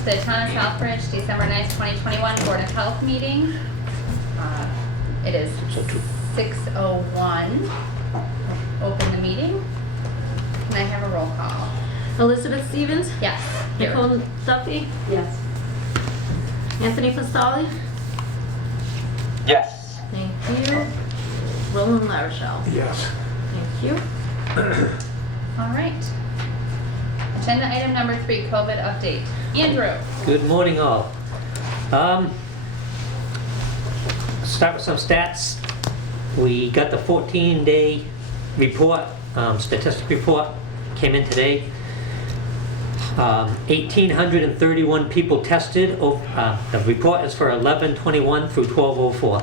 to the Town of Southbridge, December 9th, 2021 Board of Health meeting. It is 6:01. Open the meeting. Can I have a roll call? Elizabeth Stevens? Yes. Here. Nicole Duffy? Yes. Anthony Fastali? Yes. Thank you. Roland LaRochelle? Yes. Thank you. All right. Agenda item number 3, COVID update. Andrew. Good morning, all. Start with some stats. We got the 14-day report, statistic report, came in today. 1,831 people tested. The report is for 11/21 through 12/04.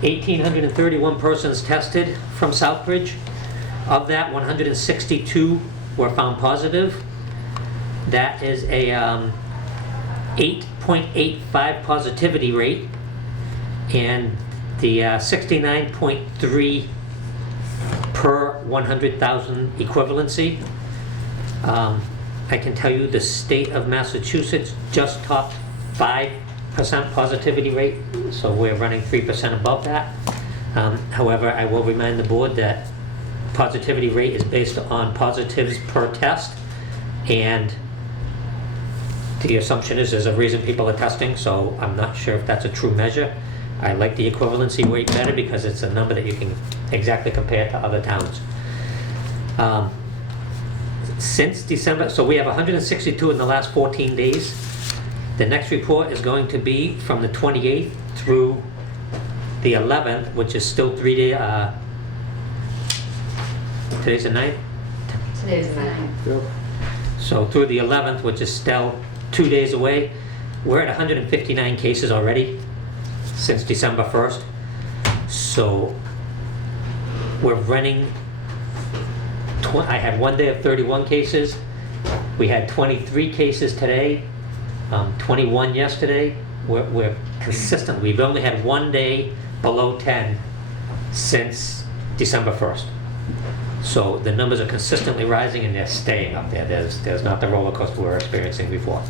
1,831 persons tested from Southbridge. Of that, 162 were found positive. That is a 8.85 positivity rate, and the 69.3 per 100,000 equivalency. I can tell you the state of Massachusetts just topped 5% positivity rate, so we're running 3% above that. However, I will remind the board that positivity rate is based on positives per test, and the assumption is there's a reason people are testing, so I'm not sure if that's a true measure. I like the equivalency rate better because it's a number that you can exactly compare to other towns. Since December, so we have 162 in the last 14 days. The next report is going to be from the 28th through the 11th, which is still 3 days. Today's the 9th? Today's the 9th. Yep. So through the 11th, which is still 2 days away, we're at 159 cases already since December 1st. So we're running, I had 1 day of 31 cases. We had 23 cases today, 21 yesterday. We're consistent. We've only had 1 day below 10 since December 1st. So the numbers are consistently rising and they're staying up there. There's not the roller coaster we were experiencing before.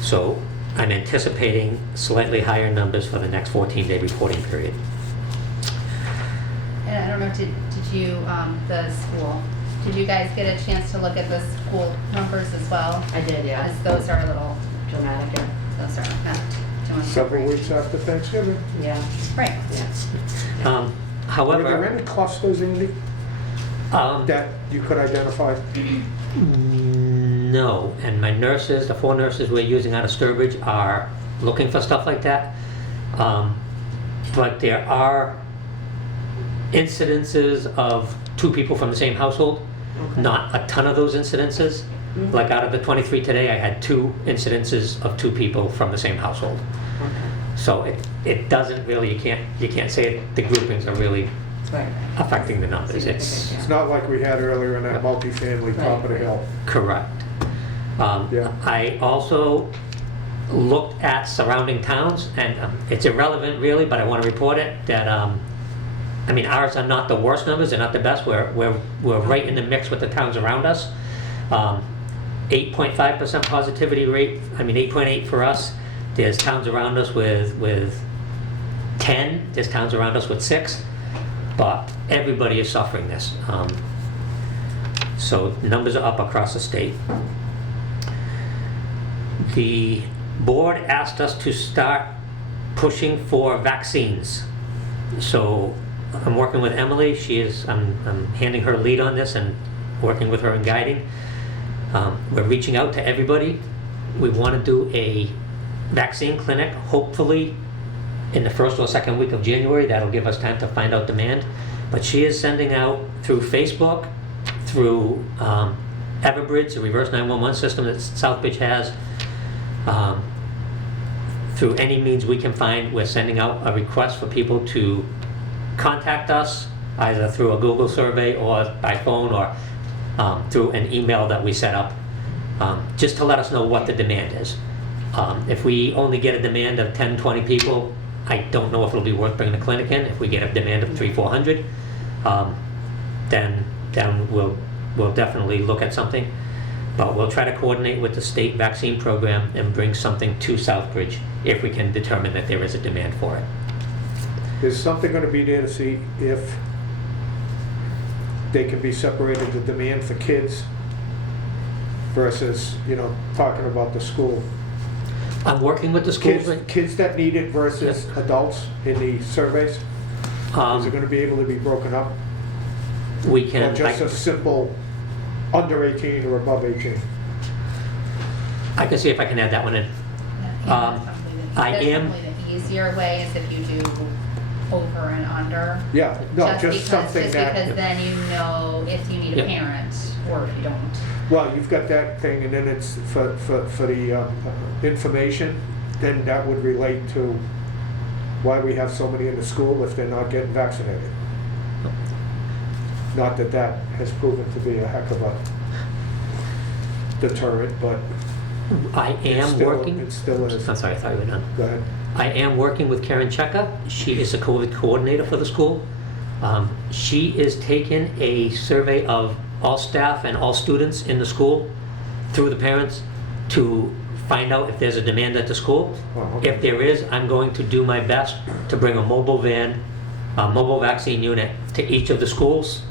So I'm anticipating slightly higher numbers for the next 14-day reporting period. And I don't know, did you, the school, did you guys get a chance to look at the school numbers as well? I did, yeah. As those are a little, Dramatic, yeah. those are not doing so Several great. weeks after Thanksgiving. Yeah. Right. Yeah. Were However, there any clusters, Andy, that you could identify? no, and my nurses, the 4 nurses we're using out of Southbridge are looking for stuff like that. But there are incidences of 2 people from the same household. Okay. Not a ton of those incidences. Mhm. Like out of the 23 today, I had 2 incidences of 2 people from the same household. Okay. So it doesn't really, you can't say the groupings are really Right. affecting the numbers. Significant, It's yeah. It's not like we had earlier in that multifamily top of the hill. correct. Yeah. I also looked at surrounding towns, and it's irrelevant really, but I want to report it, that, I mean, ours are not the worst numbers, they're not the best, we're right in the mix with the towns around us. 8.5% positivity rate, I mean 8.8 for us. There's towns around us with 10, there's towns around us with 6, but everybody is suffering this. So numbers are up across the state. The board asked us to start pushing for vaccines. So I'm working with Emily. I'm handing her lead on this and working with her and guiding. We're reaching out to everybody. We want to do a vaccine clinic, hopefully in the 1st or 2nd week of January. That'll give us time to find out demand. But she is sending out through Facebook, through Everbridge, the reverse 911 system that Southbridge has, through any means we can find. We're sending out a request for people to contact us, either through a Google survey or by phone or through an email that we set up, just to let us know what the demand is. If we only get a demand of 10, 20 people, I don't know if it'll be worth bringing the clinic in. If we get a demand of 300, 400, then we'll definitely look at something. But we'll try to coordinate with the state vaccine program and bring something to Southbridge if we can determine that there is a demand for it. Is something gonna be there to see if they can be separated, the demand for kids versus, talking about the school? I'm working with the schools. Kids that need it versus adults in the surveys? Is it gonna be able to be broken up? We Or can, just a simple under 18 or above 18? I can see if I can add that one in. Yeah, I that's am- probably the easier way is if you do over and under. Yeah, no, just something Just that, because then you know if you need a Yep. parent or if you don't. well, you've got that thing, and then it's for the information, then that would relate to why we have so many in the school if they're not getting vaccinated. Not that that has proven to be a heck of a deterrent, but I am working. it still is. I'm sorry, I thought you were done. Go ahead. I am working with Karen Cheka. She is the COVID coordinator for the school. She is taking a survey of all staff and all students in the school through the parents to find out if there's a demand at the school. Oh, okay. If there is, I'm going to do my best to bring a mobile van, a mobile vaccine unit to each of the schools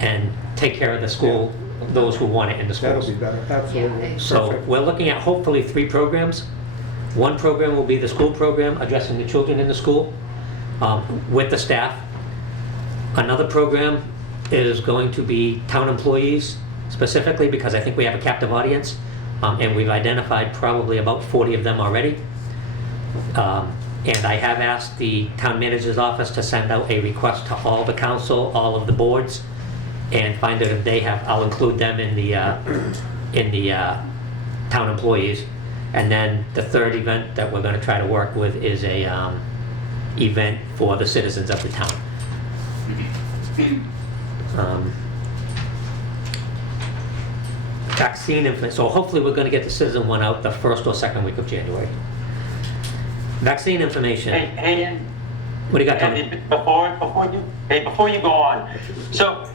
and take care of the school, those who want it in the schools. That'll be better, absolutely. Yeah. So Perfect. we're looking at hopefully 3 programs. One program will be the school program, addressing the children in the school with the staff. Another program is going to be town employees specifically because I think we have a captive audience and we've identified probably about 40 of them already. And I have asked the town manager's office to send out a request to all the council, all of the boards, and find out if they have, I'll include them in the town employees. And then the third event that we're gonna try to work with is a event for the citizens of the town. Vaccine information, so hopefully we're gonna get the citizen one out the first or second week of January. Vaccine information, Hey, what do you got, Andy, Tony? before you go on, so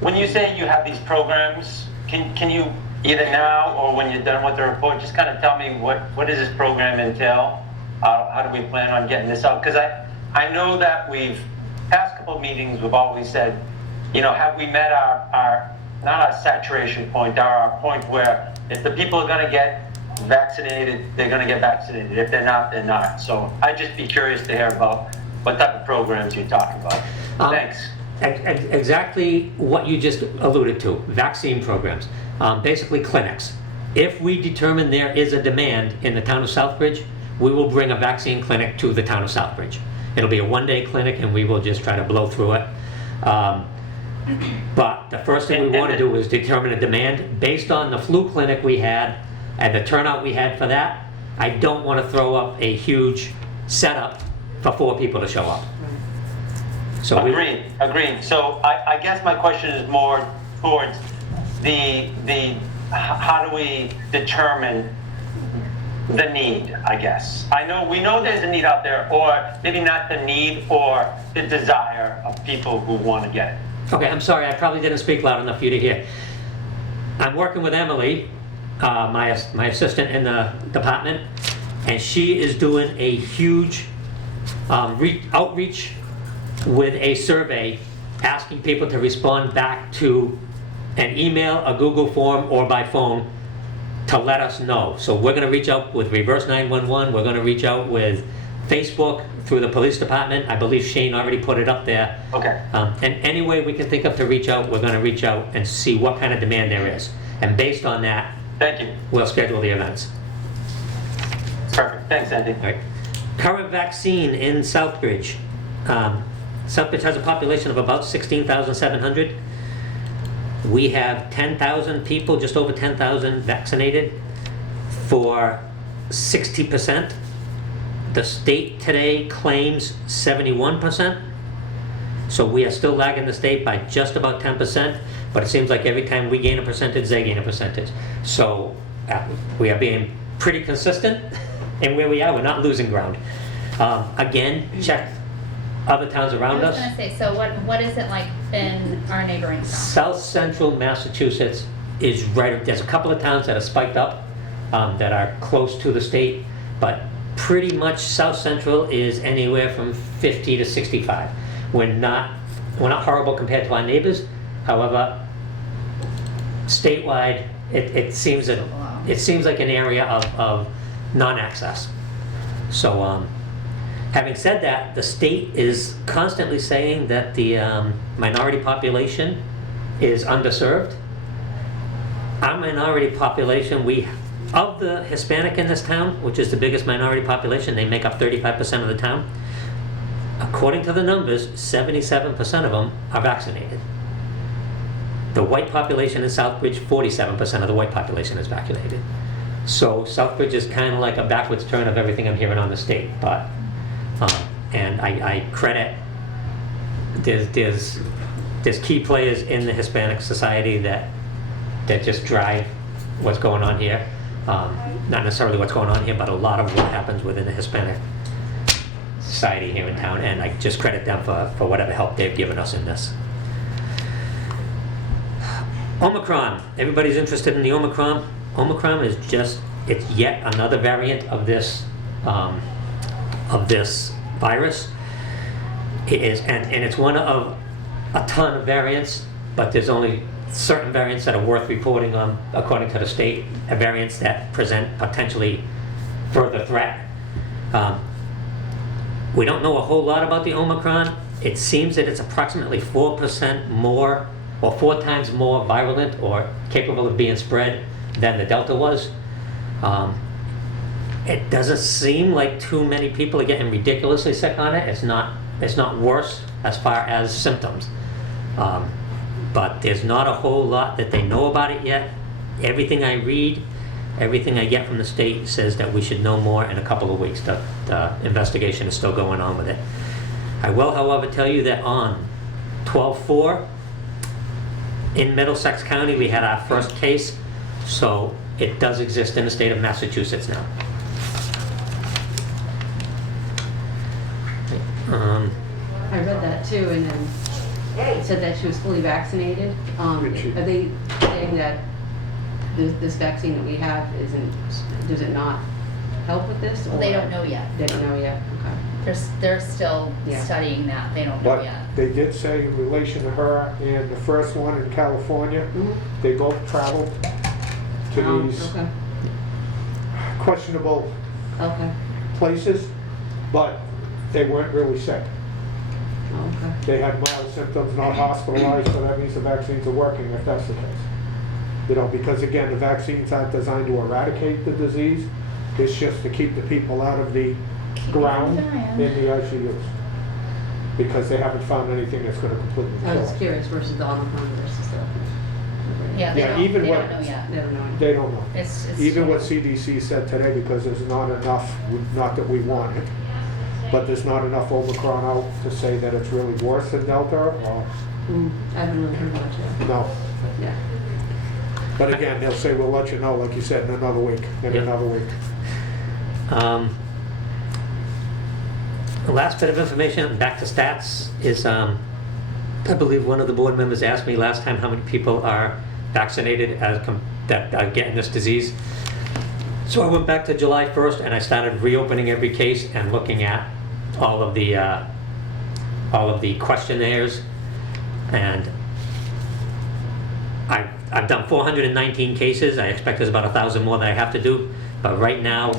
when you say you have these programs, can you either now or when you're done with the report, just kind of tell me what does this program entail? How do we plan on getting this out? Because I know that past couple of meetings, we've always said, have we met our not our saturation point, our point where if the people are going to get vaccinated, they're going to get vaccinated. If they're not, they're not. So I'd just be curious to hear about what type of programs you're talking about. Thanks. Exactly what you just alluded to, vaccine programs, basically clinics. If we determine there is a demand in the town of Southbridge, we will bring a vaccine clinic to the town of Southbridge. It'll be a one-day clinic and we will just try to blow through it. But the first thing we want to do is determine a demand. Based on the flu clinic we had and the turnout we had for that, I don't want to throw up a huge setup for 4 people to show up. So Agreed. So I guess my question is more towards the how do we determine the need, I guess. We know there's a need out there, or maybe not the need or the desire of people who want to get it. Okay, I'm sorry, I probably didn't speak loud enough for you to hear. I'm working with Emily, my assistant in the department, and she is doing a huge outreach with a survey asking people to respond back to an email, a Google form, or by phone to let us know. So we're going to reach out with Reverse 911, we're going to reach out with Facebook through the police department. I believe Shane already put it up there. Okay. And any way we can think of to reach out, we're going to reach out and see what kind of demand there is. And based on that, Thank you. we'll schedule the events. Perfect. Thanks, Andy. All right. Current vaccine in Southbridge. Southbridge has a population of about 16,700. We have 10,000 people, just over 10,000 vaccinated for 60%. The state today claims 71%. So we are still lagging the state by just about 10%, but it seems like every time we gain a percentage, they gain a percentage. So we are being pretty consistent in where we are. We're not losing ground. Again, check other towns around I was us. gonna say, so what is it like in our neighboring towns? South Central Massachusetts is right, there's a couple of towns that are spiked up, that are close to the state, but pretty much South Central is anywhere from 50 to 65. We're not horrible compared to our neighbors, however, statewide, it seems like an area of non-access. So, having said that, the state is constantly saying that the minority population is underserved. Our minority population, of the Hispanic in this town, which is the biggest minority population, they make up 35% of the town. According to the numbers, 77% of them are vaccinated. The white population in Southbridge, 47% of the white population is vaccinated. So Southbridge is kind of like a backwards turn of everything I'm hearing on the state, but, and I credit, there's key players in the Hispanic society that just drive what's going on here. Not necessarily what's going on here, but a lot of what happens within the Hispanic society here in town, and I just credit them for whatever help they've given us in this. Omicron, everybody's interested in the Omicron. Omicron is it's yet another variant of this virus. It is, and it's one of a ton of variants, but there's only certain variants that are worth reporting on, according to the state, variants that present potentially further threat. We don't know a whole lot about the Omicron. It seems that it's approximately 4% more, or 4 times more virulent or capable of being spread than the Delta was. It doesn't seem like too many people are getting ridiculously sick on it. It's not worse as far as symptoms. But there's not a whole lot that they know about it yet. Everything I read, everything I get from the state says that we should know more in a couple of weeks. The investigation is still going on with it. I will, however, tell you that on 12/4 in Middlesex County, we had our first case, so it does exist in the state of Massachusetts now. I read that too, and then it said that she was fully vaccinated. Are they saying that this vaccine that we have does it not help with this? Well, they don't know yet. They don't know yet, okay. They're still Yeah. studying that. They don't know But yet. they did say in relation to her and the first one in California, they both traveled to these Okay, questionable okay, places, but they weren't really sick. okay. They had mild symptoms, not hospitalized, so that means the vaccines are working if that's the case. You know, because again, the vaccines aren't designed to eradicate the disease, it's just to keep the people out of the ground in the ICUs. Because they haven't found anything that's gonna completely I kill was it. curious versus the Omicron versus the. Yeah, they Yeah, don't, even they what- don't know yet. They don't know. They don't know. It's Even what CDC said today, because there's not enough, not that we want it, but there's not enough Omicron out to say that it's really worse than Delta, or, I haven't really heard much yet. no. Yeah. But again, they'll say, we'll let you know, like you said, in another week, Yeah. another week. The last bit of information, back to stats, is I believe one of the board members asked me last time how many people are vaccinated that are getting this disease. So I went back to July 1st and I started reopening every case and looking at all of the questionnaires, and I've done 419 cases. I expect there's about 1,000 more that I have to do, but right now,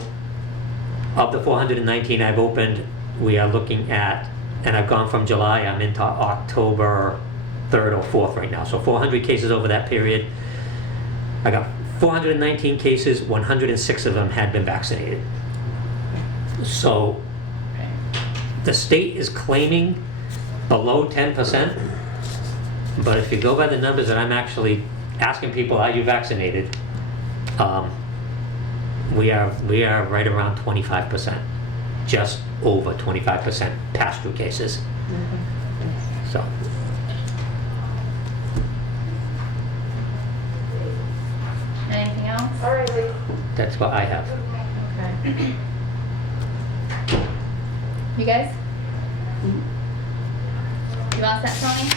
of the 419 I've opened, we are looking at, and I've gone from July, I'm into October 3rd or 4th right now, so 400 cases over that period. I got 419 cases, 106 of them had been vaccinated. So the state is claiming below 10%, but if you go by the numbers that I'm actually asking people, are you vaccinated? We are right around 25%, just over 25% pass-through cases. So. Anything else? That's what I have. Okay. You guys? You all set, Tony?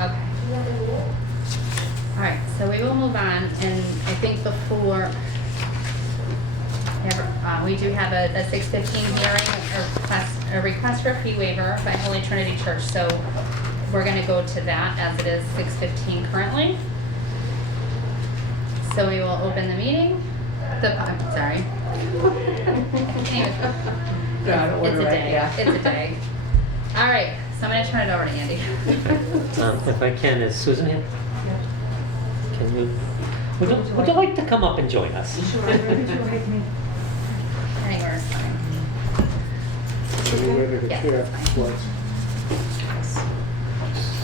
Okay. All right, so we will move on, and I think before, we do have a 6:15 hearing, a request for a fee waiver by Holy Trinity Church, so we're gonna go to that as it is 6:15 currently. So we will open the meeting, I'm sorry. Go out of order, It's a right? day, Yeah. it's a day. All right, so I'm gonna turn it over to Andy. If I can, is Susan here? Can you, would you like to come up and join us? Anywhere is fine. Anyway, the Yeah, chair that's fine. was.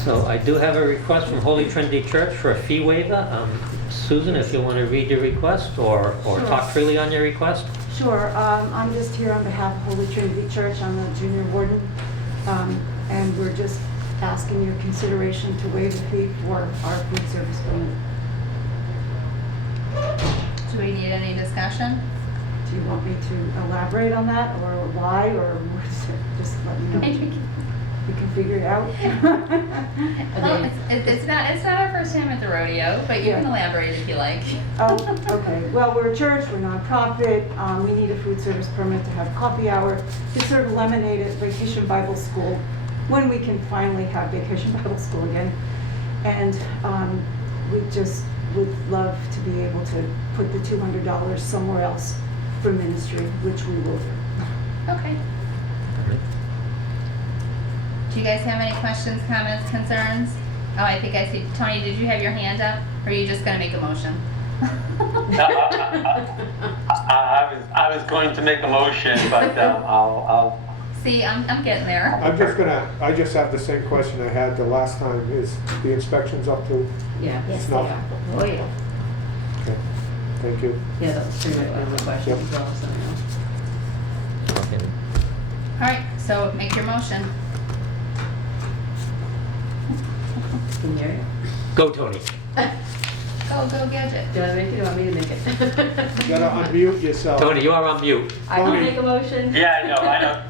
So I do have a request from Holy Trinity Church for a fee waiver. Susan, if you want to read your request or Sure. talk freely on your request. Sure, I'm just here on behalf of Holy Trinity Church, I'm the junior warden, and we're just asking your consideration to waive the fee for our food service permit. Do we need any discussion? Do you want me to elaborate on that, or why, or what is it? Just let me know. You can figure it out. Well, it's not our first time at the rodeo, but you can elaborate if you like. Oh, okay. Well, we're a church, we're nonprofit. We need a food service permit to have coffee hour to serve lemonade at Vacation Bible School when we can finally have Vacation Bible School again. And we just would love to be able to put the $200 somewhere else for ministry, which we will do. Okay. Do you guys have any questions, comments, concerns? Oh, I think I see, Tony, did you have your hand up, or are you just gonna make a motion? I was going to make a motion, but I'll See, I'm getting there. I just have the same question I had the last time, is the inspections up to Yeah. Yes, snuff? Oh, yeah. Okay, thank you. Yeah, that was pretty much one of the questions as well, so I know. All right, so make your motion. Can you hear it? Go, Tony. Go Gadget. Do you want to make it, or do you want me to make it? You gotta unmute yourself. Tony, you are on mute. I will Tony. make a motion. Yeah, I know.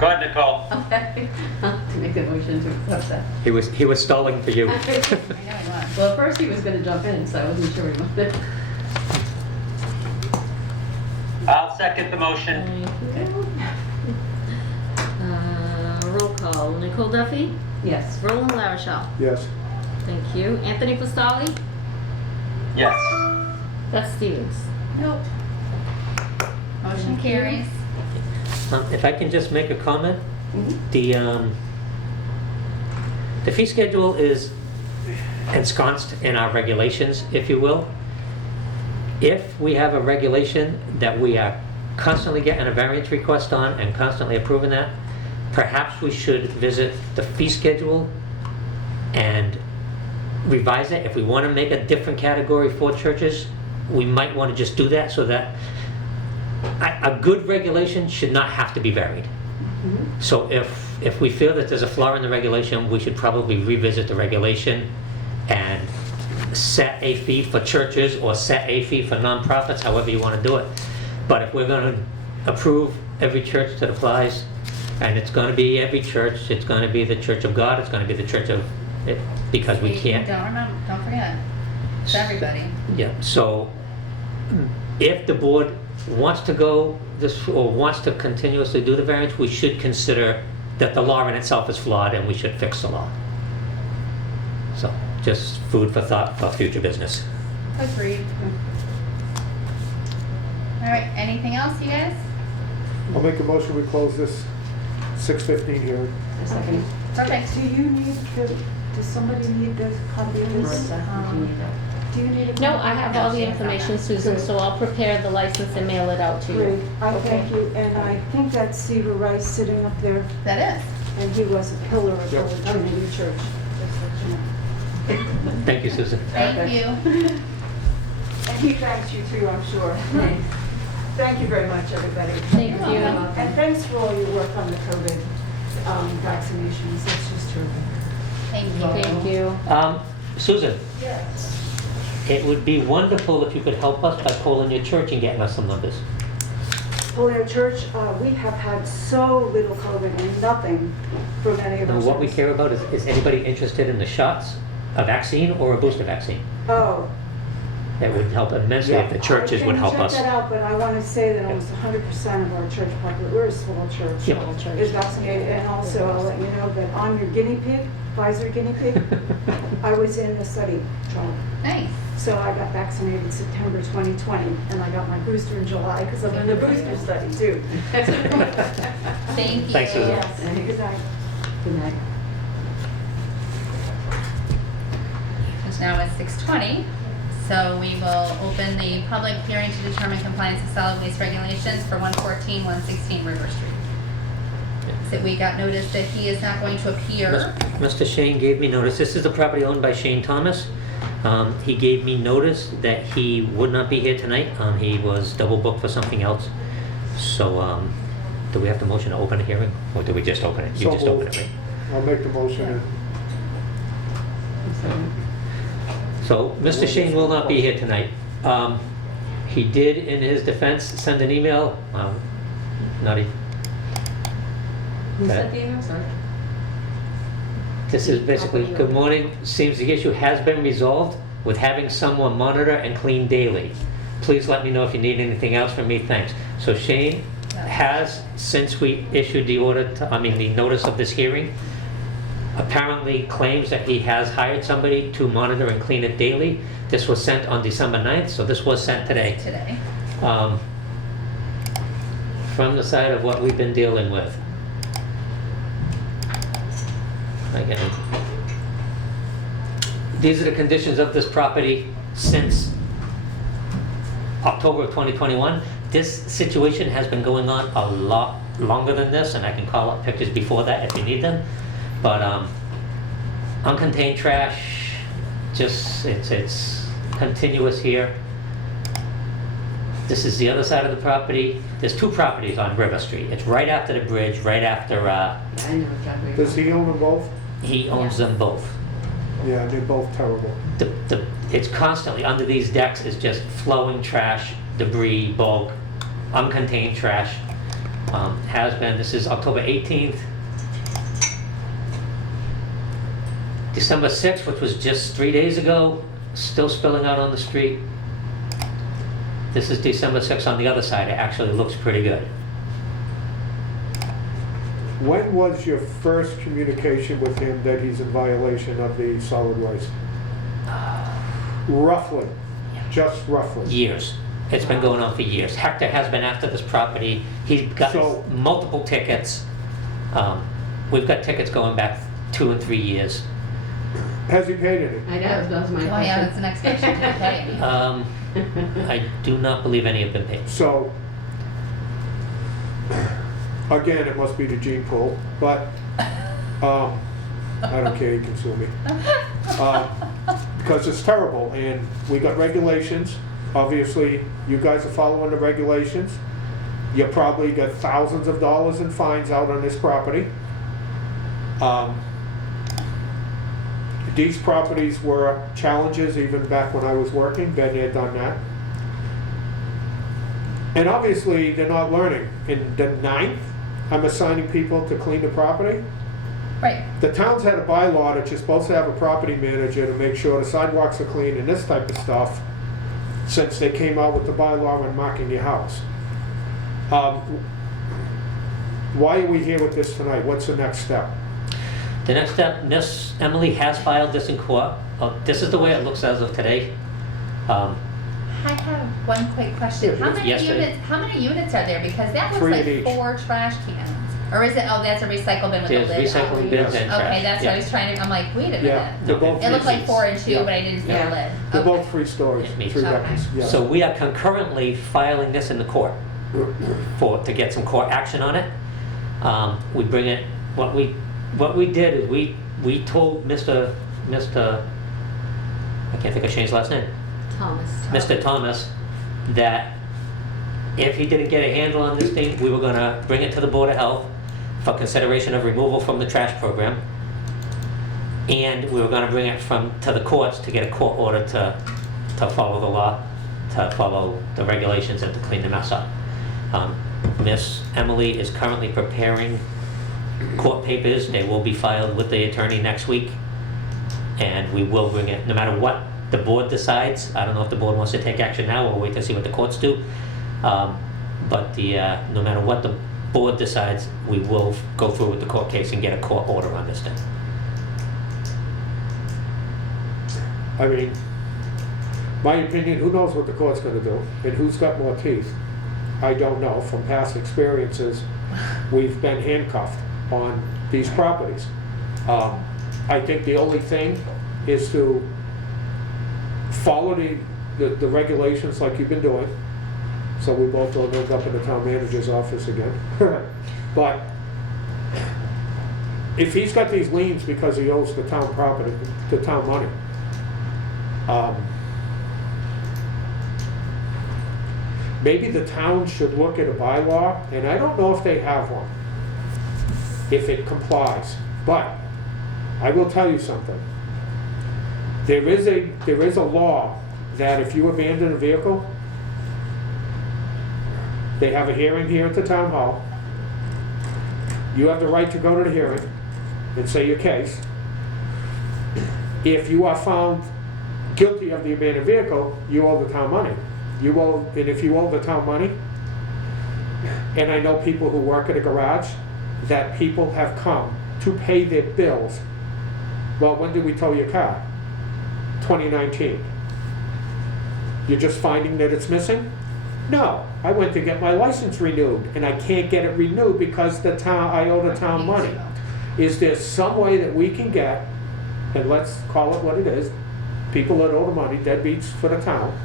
Go ahead, Nicole. Okay. To make a motion to accept that. He was stalling for you. I know he was. Well, at first he was gonna jump in, so I wasn't sure he wanted. I'll second the motion. Thank you. Roll call. Nicole Duffy? Yes. Roland Larishall? Yes. Thank you. Anthony Pasquale? Yes. Beth Stevens? Nope. Motion carries. If I can just make a comment, Mhm. the fee schedule is ensconced in our regulations, if you will. If we have a regulation that we are constantly getting a variance request on and constantly approving that, perhaps we should visit the fee schedule and revise it. If we want to make a different category for churches, we might want to just do that so that a good regulation should not have to be varied. So if we feel that there's a flaw in the regulation, we should probably revisit the regulation and set a fee for churches or set a fee for nonprofits, however you want to do it. But if we're going to approve every church that applies, and it's going to be every church, it's going to be the Church of God, it's going to be the Church of, because we can't. Don't forget, it's everybody. Yeah, so if the board wants to go this, or wants to continuously do the variance, we should consider that the law in itself is flawed and we should fix the law. So, just food for thought for future business. Agreed. All right, anything else, you guys? I'll make a motion, we close this 6:15 hearing. A second. Perfect. Do you need does somebody need the copy of this? Do you need that? Do you need a No, copy? I have all the information, Susan, so I'll prepare the license and mail it out to Great, you. I Okay. thank you, and I think that's Steve Rice sitting up there, That is. and he was a pillar of Yep. Holy Trinity Church. Just let you know. Thank you, Susan. Thank you. And he thanks you too, I'm sure. Thanks. Thank you very much, everybody. Thank you. And thanks for all your work on the COVID vaccinations, it's just terrific. Thank you. Thank you. Susan, Yes. it would be wonderful if you could help us by polling your church and getting us some numbers. Holy Church, we have had so little COVID and nothing from any of And us. what we care about is anybody interested in the shots? a vaccine or a booster vaccine. Oh. That would help immensely if the churches would help us. I can check that out, but I want to say that almost 100% of our church population, we're a small church, Yep. is vaccinated. And also, I'll let you know that I'm your guinea pig, Pfizer guinea pig. I was in the study trial. Nice. So I got vaccinated September 2020, and I got my booster in July because I'm in the booster study too. Thank you. Thanks, Susan. Yes, good night. Good night. It's now at 6:20, so we will open the public hearing to determine compliance with solid waste regulations for 114, 116 River Street. So we got notice that he is not going to appear. Mr. Shane gave me notice. This is the property owned by Shane Thomas. He gave me notice that he would not be here tonight. He was double booked for something else. So, do we have to motion to open a hearing, or do we just open it? You So just open it, moved. right? I'll make the motion. So, Mr. Shane will not be here tonight. He did, in his defense, send an email. Who sent the email? Sorry. This is basically, good morning, seems the issue has been resolved with having someone monitor and clean daily. Please let me know if you need anything else from me, thanks. So Shane has, since we issued the the notice of this hearing, apparently claims that he has hired somebody to monitor and clean it daily. This was sent on December 9th, so this was sent today. From the side of what we've been dealing with. Again, these are the conditions of this property since October of 2021. This situation has been going on a lot longer than this, and I can call up pictures before that if you need them. But uncontained trash, just it's continuous here. This is the other side of the property. There's two properties on River Street. It's right after the bridge, right after, I know exactly. Does he own them both? he owns them both. Yeah, they're both terrible. It's constantly, under these decks is just flowing trash, debris, bulk, uncontained trash. Has been, this is October 18th. December 6th, which was just 3 days ago, still spilling out on the street. This is December 6th on the other side. It actually looks pretty good. When was your first communication with him that he's in violation of the solid waste? Roughly, just roughly. Years. It's been going on for years. Hector has been after this property. He's got So- multiple tickets. We've got tickets going back 2 and 3 years. Has he paid any? I know, that was my question. Oh, yeah, that's the next question. Okay. I do not believe any have been paid. So, again, it must be the gene pool, but I don't care, you can sue me. Because it's terrible, and we got regulations. Obviously, you guys are following the regulations. You probably got thousands of dollars in fines out on this property. These properties were challenges even back when I was working. Ben had done that. And obviously, they're not learning. In the 9th, I'm assigning people to clean the property. Right. The town's had a bylaw that you're supposed to have a property manager to make sure the sidewalks are clean and this type of stuff, since they came out with the bylaw on marking your house. Why are we here with this tonight? What's the next step? The next step, Miss Emily has filed this in court. This is the way it looks as of today. I have one quick question. How many Yes, Dave. units? How many units are there? Because that looks 3 like in each. 4 trash cans. Or is it? Oh, that's a recycle bin with There's a lid. recycling bins and trash. Okay, that's what I was trying to. I'm like, wait a minute. Yeah, they're both It looked like three 4 and seats. 2, Yeah. but I didn't see Yeah. the lid. They're Okay. both 3 stories, It meets- 3 Okay. decks, yeah. So we are concurrently filing this in the court to get some court action on it. We bring it, what we did is we told Mr. I can't think of Shane's last name, Thomas. Mr. Thomas, that if he didn't get a handle on this thing, we were gonna bring it to the Board of Health for consideration of removal from the trash program. And we were gonna bring it to the courts to get a court order to follow the law, to follow the regulations and to clean the mess up. Miss Emily is currently preparing court papers. They will be filed with the attorney next week. And we will bring it, no matter what the board decides. I don't know if the board wants to take action now or wait to see what the courts do. But no matter what the board decides, we will go through with the court case and get a court order on this thing. I mean, my opinion, who knows what the court's gonna do, and who's got more teeth? I don't know. From past experiences, we've been handcuffed on these properties. I think the only thing is to follow the regulations like you've been doing. So we both don't end up in the town manager's office again. But if he's got these liens because he owes the town property, the town money, maybe the town should look at a bylaw, and I don't know if they have one, if it complies. But I will tell you something. There is a law that if you abandon a vehicle, they have a hearing here at the town hall. You have the right to go to the hearing and say your case. If you are found guilty of the abandoned vehicle, you owe the town money. And if you owe the town money, and I know people who work at a garage, that people have come to pay their bills. Well, when did we tow your car? 2019. You're just finding that it's missing? No, I went to get my license renewed, and I can't get it renewed because I owe the town money. Is there some way that we can get, and let's call it what it is, people that owe the money, deadbeats for the town,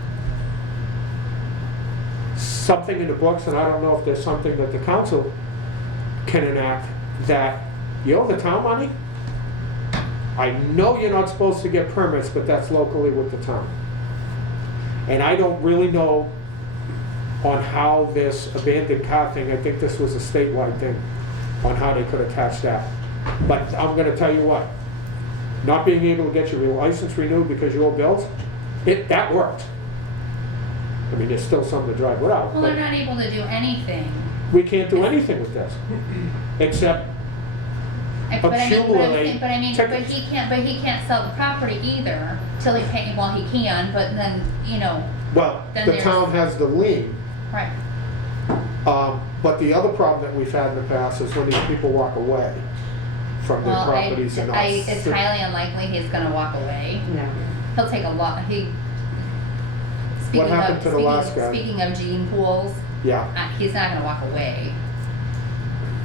something in the books, and I don't know if there's something that the council can enact, that you owe the town money? I know you're not supposed to get permits, but that's locally with the town. And I don't really know on how this abandoned car thing, I think this was a statewide thing, on how they could attach that. But I'm gonna tell you what, not being able to get your license renewed because you owe bills, that worked. I mean, there's still some to drive without. Well, they're not able to do anything. We can't do anything with this, except But I accumulate mean, tickets. but he can't sell the property either till he pay, well, he can, but then, Well, Then the there's- town has the lien, right. but the other problem that we've had in the past is when these people walk away from their Well, properties and it's highly unlikely he's gonna walk away. No. He'll take a lot, What happened to the last guy? Speaking of gene pools, Yeah, he's not gonna walk away.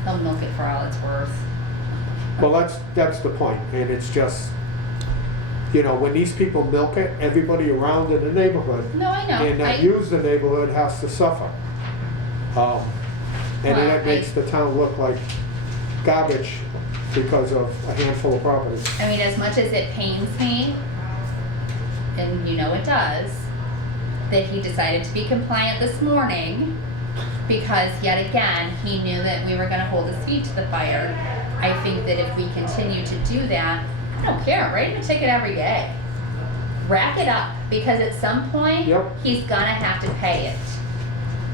He'll milk it for all it's worth. well, that's the point, and it's just, when these people milk it, everybody around in the neighborhood No, I know. and that use the neighborhood has to suffer. And then Well, that makes the town look like garbage because of a handful of properties. I mean, as much as it pains me, and it does, that he decided to be compliant this morning because yet again, he knew that we were gonna hold his feet to the fire. I think that if we continue to do that, I don't care, write him a ticket every day. Rack it up, because at some point, Yep. he's gonna have to pay it.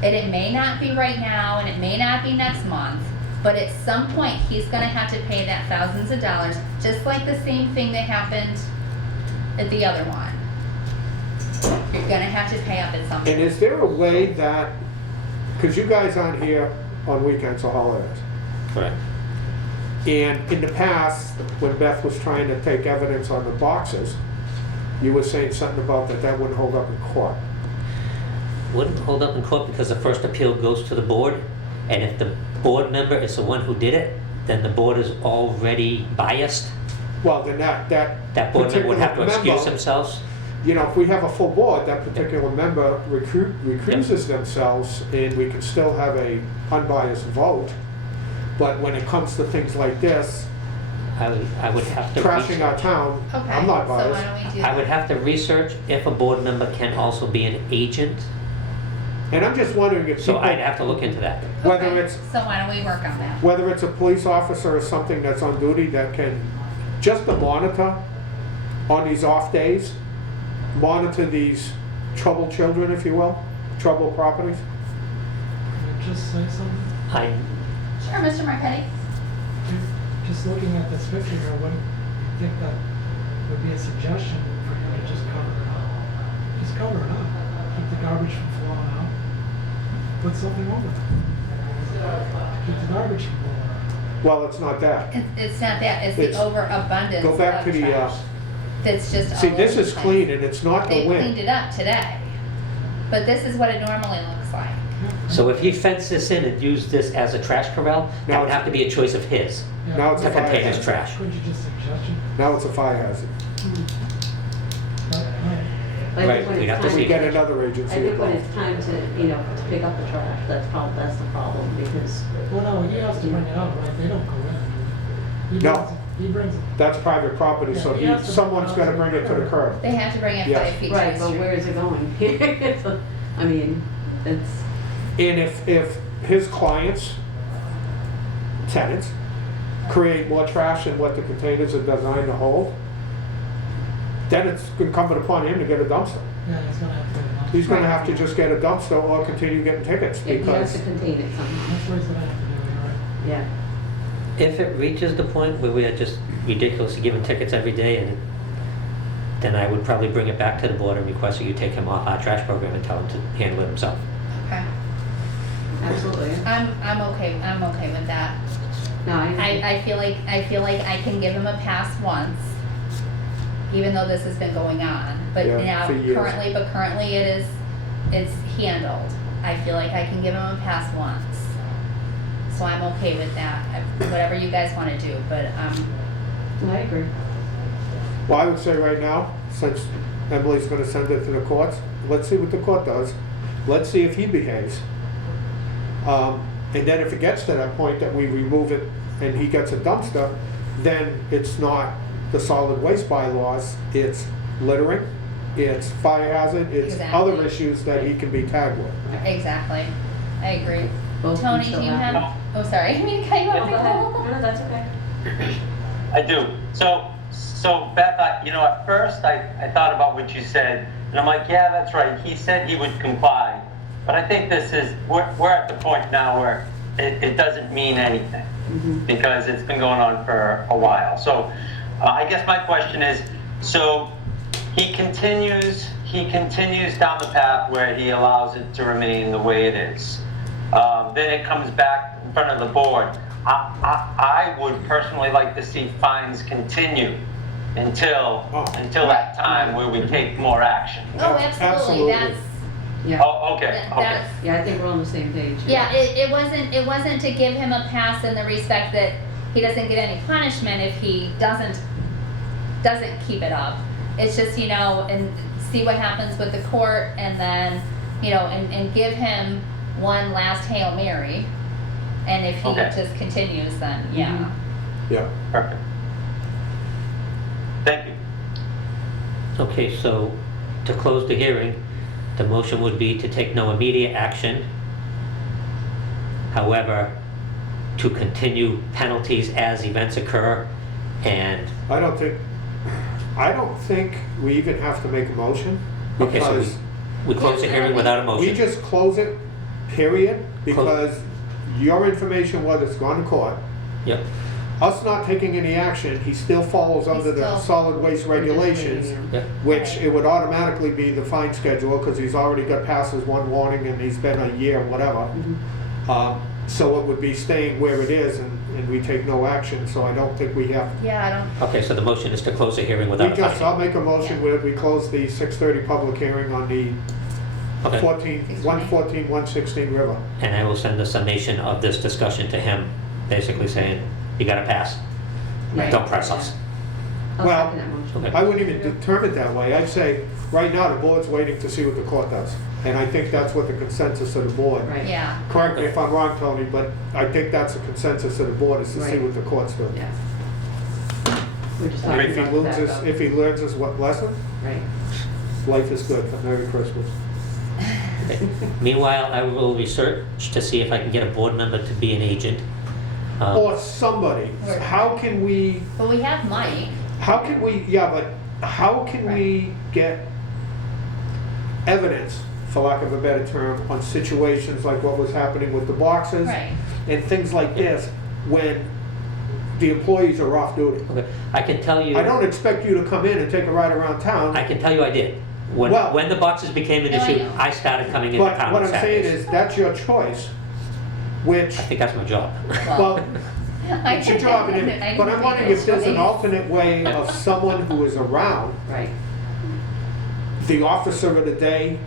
And it may not be right now, and it may not be next month, but at some point, he's gonna have to pay that thousands of dollars, just like the same thing that happened at the other one. You're gonna have to pay up at some And point. is there a way that, because you guys aren't here on weekends or holidays, Correct. and in the past, when Beth was trying to take evidence on the boxes, you were saying something about that wouldn't hold up in court. Wouldn't hold up in court because the first appeal goes to the board, and if the board member is the one who did it, then the board is already biased. Well, then that That board member would have to particular excuse member, themselves. if we have a full board, that particular member recuses themselves, and we can still have a unbiased vote. But when it comes to things like this, I would have to. trashing our town, Okay, I'm not so why biased. don't we do I would that? have to research if a board member can also be an agent, And I'm just wondering if so people, I'd have to look into that. whether Okay, it's so why don't we work on that? whether it's a police officer or something that's on duty that can just to monitor on these off days, monitor these troubled children, if you will, troubled properties. Can I just say something? I, Sure, Mr. Marquetti. Just looking at this picture here, wouldn't you think that would be a suggestion for you to just cover it up. Just cover it up. Keep the garbage from flowing out. Put something over it. Keep the garbage from blowing out. Well, it's not that. It's not that, it's the It's- overabundance Go back to of the, trash that's just all see, this over is the clean place. and it's not the They cleaned wind. it up today, but this is what it normally looks like. So if he fenced this in and used this as a trash corral, that would have to be a choice of his. Yeah. Now it's To a fire contain his hazard. trash. Couldn't you just suggest it? Now it's a fire hazard. But, But I Right, think when we'd it's have to time see. We get another I agency think when involved. it's time to, to pick up the trash, that's the problem, because, well, no, he has to bring it out, right? They don't go in. He No. brings it. He brings it. That's private property, so Yeah, he has to someone's bring it gonna out. bring it to the curb. They have to bring it Yes. 5 feet to right, the but street. where is it going? So, I mean, it's, And if his clients, tenants, create more trash than what the containers are designed to hold, then it's incumbent upon him to get a dumpster. Yeah, he's gonna have to get it out. He's gonna have to just get a dumpster or continue getting tickets he has because, to contain it somehow, That's what he's gonna have to do, you're right. yeah. If it reaches the point where we are just ridiculously giving tickets every day, and then I would probably bring it back to the board and request that you take him off our trash program and tell him to handle it himself. Okay. Absolutely. I'm okay with that. No, I feel like I can give him a pass once, even though this has been going on. But Yeah, now for years. currently it's handled. I feel like I can give him a pass once. So I'm okay with that. Whatever you guys want to do, but I agree. well, I would say right now, since Emily's gonna send it to the courts, let's see what the court does. Let's see if he behaves. And then if it gets to that point that we remove it and he gets a dumpster, then it's not the solid waste bylaws, it's littering, it's fire hazard, it's Exactly. other issues that he can be tagged with. exactly. I agree. Both Tony, can do you still have? happen. Oh, sorry. I mean, can you No, go ahead. No, that's okay. I do. So Beth, at first I thought about what you said, and I'm like, yeah, that's right. He said he would comply, but I think we're at the point now where it doesn't mean anything because it's been going on for a while. So I guess my question is, so he continues down the path where he allows it to remain the way it is. Then it comes back in front of the board. I would personally like to see fines continue until that time where we take more action. Oh, absolutely. Absolutely. That's Yeah, Oh, okay. that's. yeah, I think we're on the same page. Yeah, it wasn't to give him a pass in the respect that he doesn't get any punishment if he doesn't keep it up. It's just, and see what happens with the court and then, and give him one last Hail Mary. And if he Okay. just continues, then yeah. Yeah. Perfect. Thank you. Okay, so to close the hearing, the motion would be to take no immediate action. However, to continue penalties as events occur and, I don't think we even have to make a motion okay, so because we close the hearing without a we motion. just close it, period, because your information was it's gone to court. Yep, Us not taking any action, he still falls under the still- solid waste regulations, yep. which it would automatically be the fine schedule, because he's already got past his one warning and he's been a year, whatever. So it would be staying where it is and we take no action, so I don't think we have. Yeah, Okay, so the motion is to close the hearing without a motion. I'll make a motion where we close the 6:30 public hearing on the Okay, 116 River. and I will send a summation of this discussion to him, basically saying, you gotta pass. Right. Don't press us. I'll Well, second that motion. Okay. I wouldn't even determine it that way. I'd say, right now, the board's waiting to see what the court does. And I think that's what the consensus of the board. Right. yeah. Correct me if I'm wrong, Tony, but I think that's the consensus of the board, is to see Right. what the courts do. Yeah. We're just And talking if he about learns backup. if he learns his what lesson, Right. life is good. Merry Christmas. Okay. Meanwhile, I will research to see if I can get a board member to be an agent. Or somebody. Or- How can we, But we have Mike. how can we get evidence, for lack of a better term, on situations like what was happening with the boxes? Right. And things like this, when the employees are off duty. Okay, I can tell you. I don't expect you to come in and take a ride around town. I can tell you I did. Well- When the boxes became an No, I issue, know. I started coming into But town what on I'm saying Saturdays. is, that's your choice, which, I think that's my job. well, I it's your didn't- job, I and didn't but I'm think wondering it was if there's an police. alternate way of someone who is around, Right. the officer of the day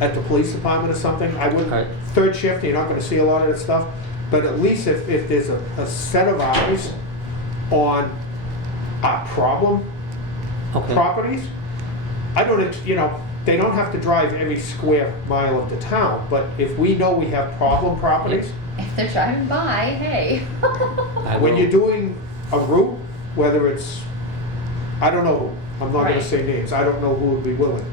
at the police department or something. I Right. wouldn't, third shift, you're not gonna see a lot of that stuff, but at least if there's a set of eyes on our problem Okay. properties, I don't, they don't have to drive every square mile of the town, but if we know we have problem properties, If they're driving by, hey. I when will- you're doing a route, whether it's, I don't know who, I'm not gonna Right. say names, I don't know who would be willing.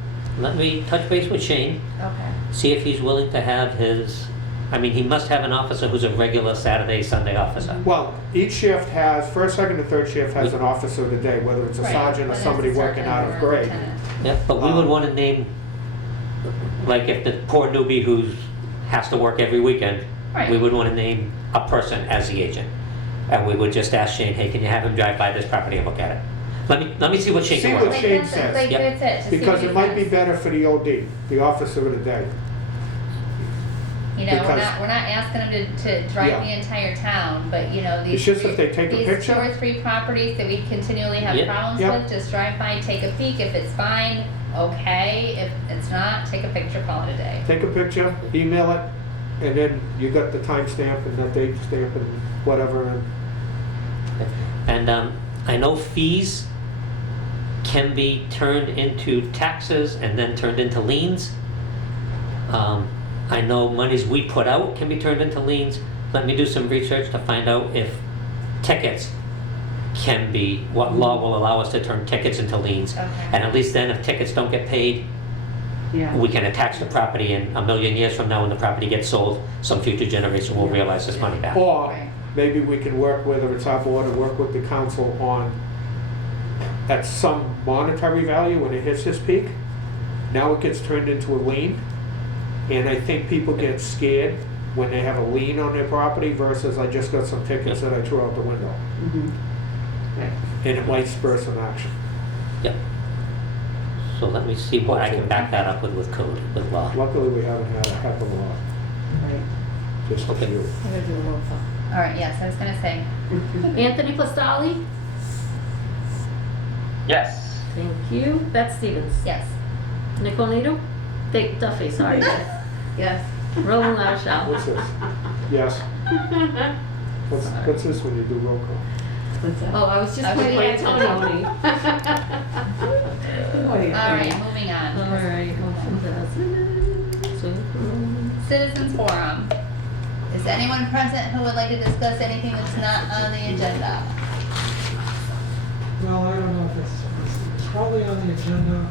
Let me touch base with Shane, Okay. see if he's willing to have his, I mean, he must have an officer who's a regular Saturday, Sunday officer. Well, each shift has, first, second, and third shift has an officer of the day, whether it's a Right, sergeant or whether it's somebody a working sergeant out or of a grade. lieutenant. Yeah, but we would want to name, like if the poor newbie who's, has to work every weekend, Right. we would want to name a person as the agent. And we would just ask Shane, hey, can you have him drive by this property and look at it? Let me see what Shane See can what work Like with. Shane that's it, says. like Yep. that's it, to see Because what it he might be says. better for the OD, the officer of the day. You know, because- we're not asking them to drive Yeah. the entire town, but you know, these. It's just if three- they take a these picture. 2 or 3 properties that we continually have Yep. problems Yep. with, just drive by, take a peek. If it's fine, okay. If it's not, take a picture, call it a day. Take a picture, email it, and then you got the timestamp and the date stamp and whatever, and And I know fees can be turned into taxes and then turned into liens. I know monies we put out can be turned into liens. Let me do some research to find out if tickets can be, what law will allow us to turn tickets into liens. Okay. And at least then if tickets don't get paid, Yeah. we can attach the property, and a million years from now when the property gets sold, some future generation will realize this money back. or Right. maybe we can work, whether it's our board or work with the council on, at some monetary value when it hits this peak, now it gets turned into a lien. And I think people get scared when they have a lien on their property versus I just got some tickets that I threw out the window. Mhm. Right. And it might spur some action. Yep. So let me see what I can back that up with code, with law. Luckily, we haven't had a heck of a lot, Right. just a Okay. few. I'm gonna do a roll call. All right. Yes, I was gonna say. Anthony Plastali? Yes. Thank you. Beth Stevens? Yes. Nicole Nato? Dick Duffy, sorry. Yes. Roland LaRochelle? What's this? Yes. What's this when you do roll call? What's that? Oh, I was just I was pointing at waiting. Tony. All right. Moving on. All right, motion passes. So, Citizens Forum. Is anyone present who would like to discuss anything that's not on the agenda? Well, I don't know if it's probably on the agenda.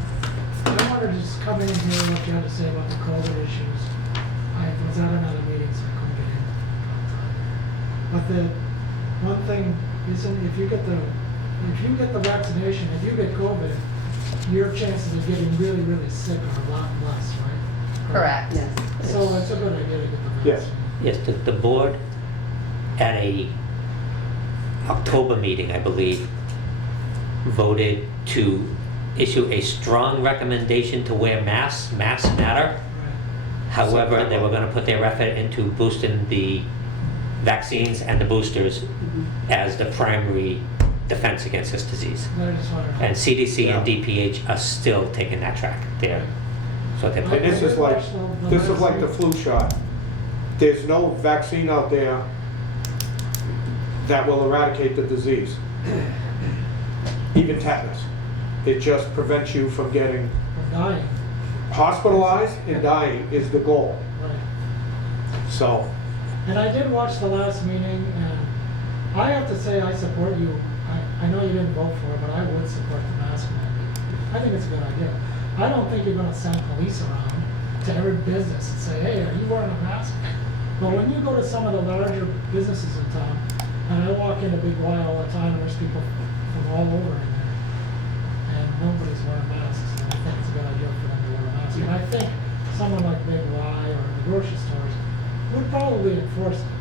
I wanted to just come in and hear what you had to say about the COVID issues. I was at another meeting, so I couldn't get in. But the one thing isn't, if you get the vaccination, if you get COVID, your chances of getting really, really sick are a lot less, right? Correct. Yes. So it's a good idea to get the Yes. vaccine. Yes, the board at a October meeting, I believe, voted to issue a strong recommendation to wear masks. Masks matter. Right. However, they were gonna put their effort into boosting the vaccines and the boosters as the primary defense against this disease. But I just wanted to. And CDC and Yeah. DPH are still taking that track there. So they're And putting, this is like the flu shot. There's no vaccine out there that will eradicate the disease. Even tetanus. It just prevents you from getting I'm dying. hospitalized and dying is the goal. Right. So, And I did watch the last meeting, and I have to say I support you. I know you didn't vote for it, but I would support the mask mandate. I think it's a good idea. I don't think you're gonna send police around to every business and say, hey, are you wearing a mask? But when you go to some of the larger businesses in town, and I walk into Big Y all the time, and there's people from all over in there, and nobody's wearing masks, and I think it's a good idea for them to wear a mask. And I think someone like Big Y or the grocery stores would probably enforce it.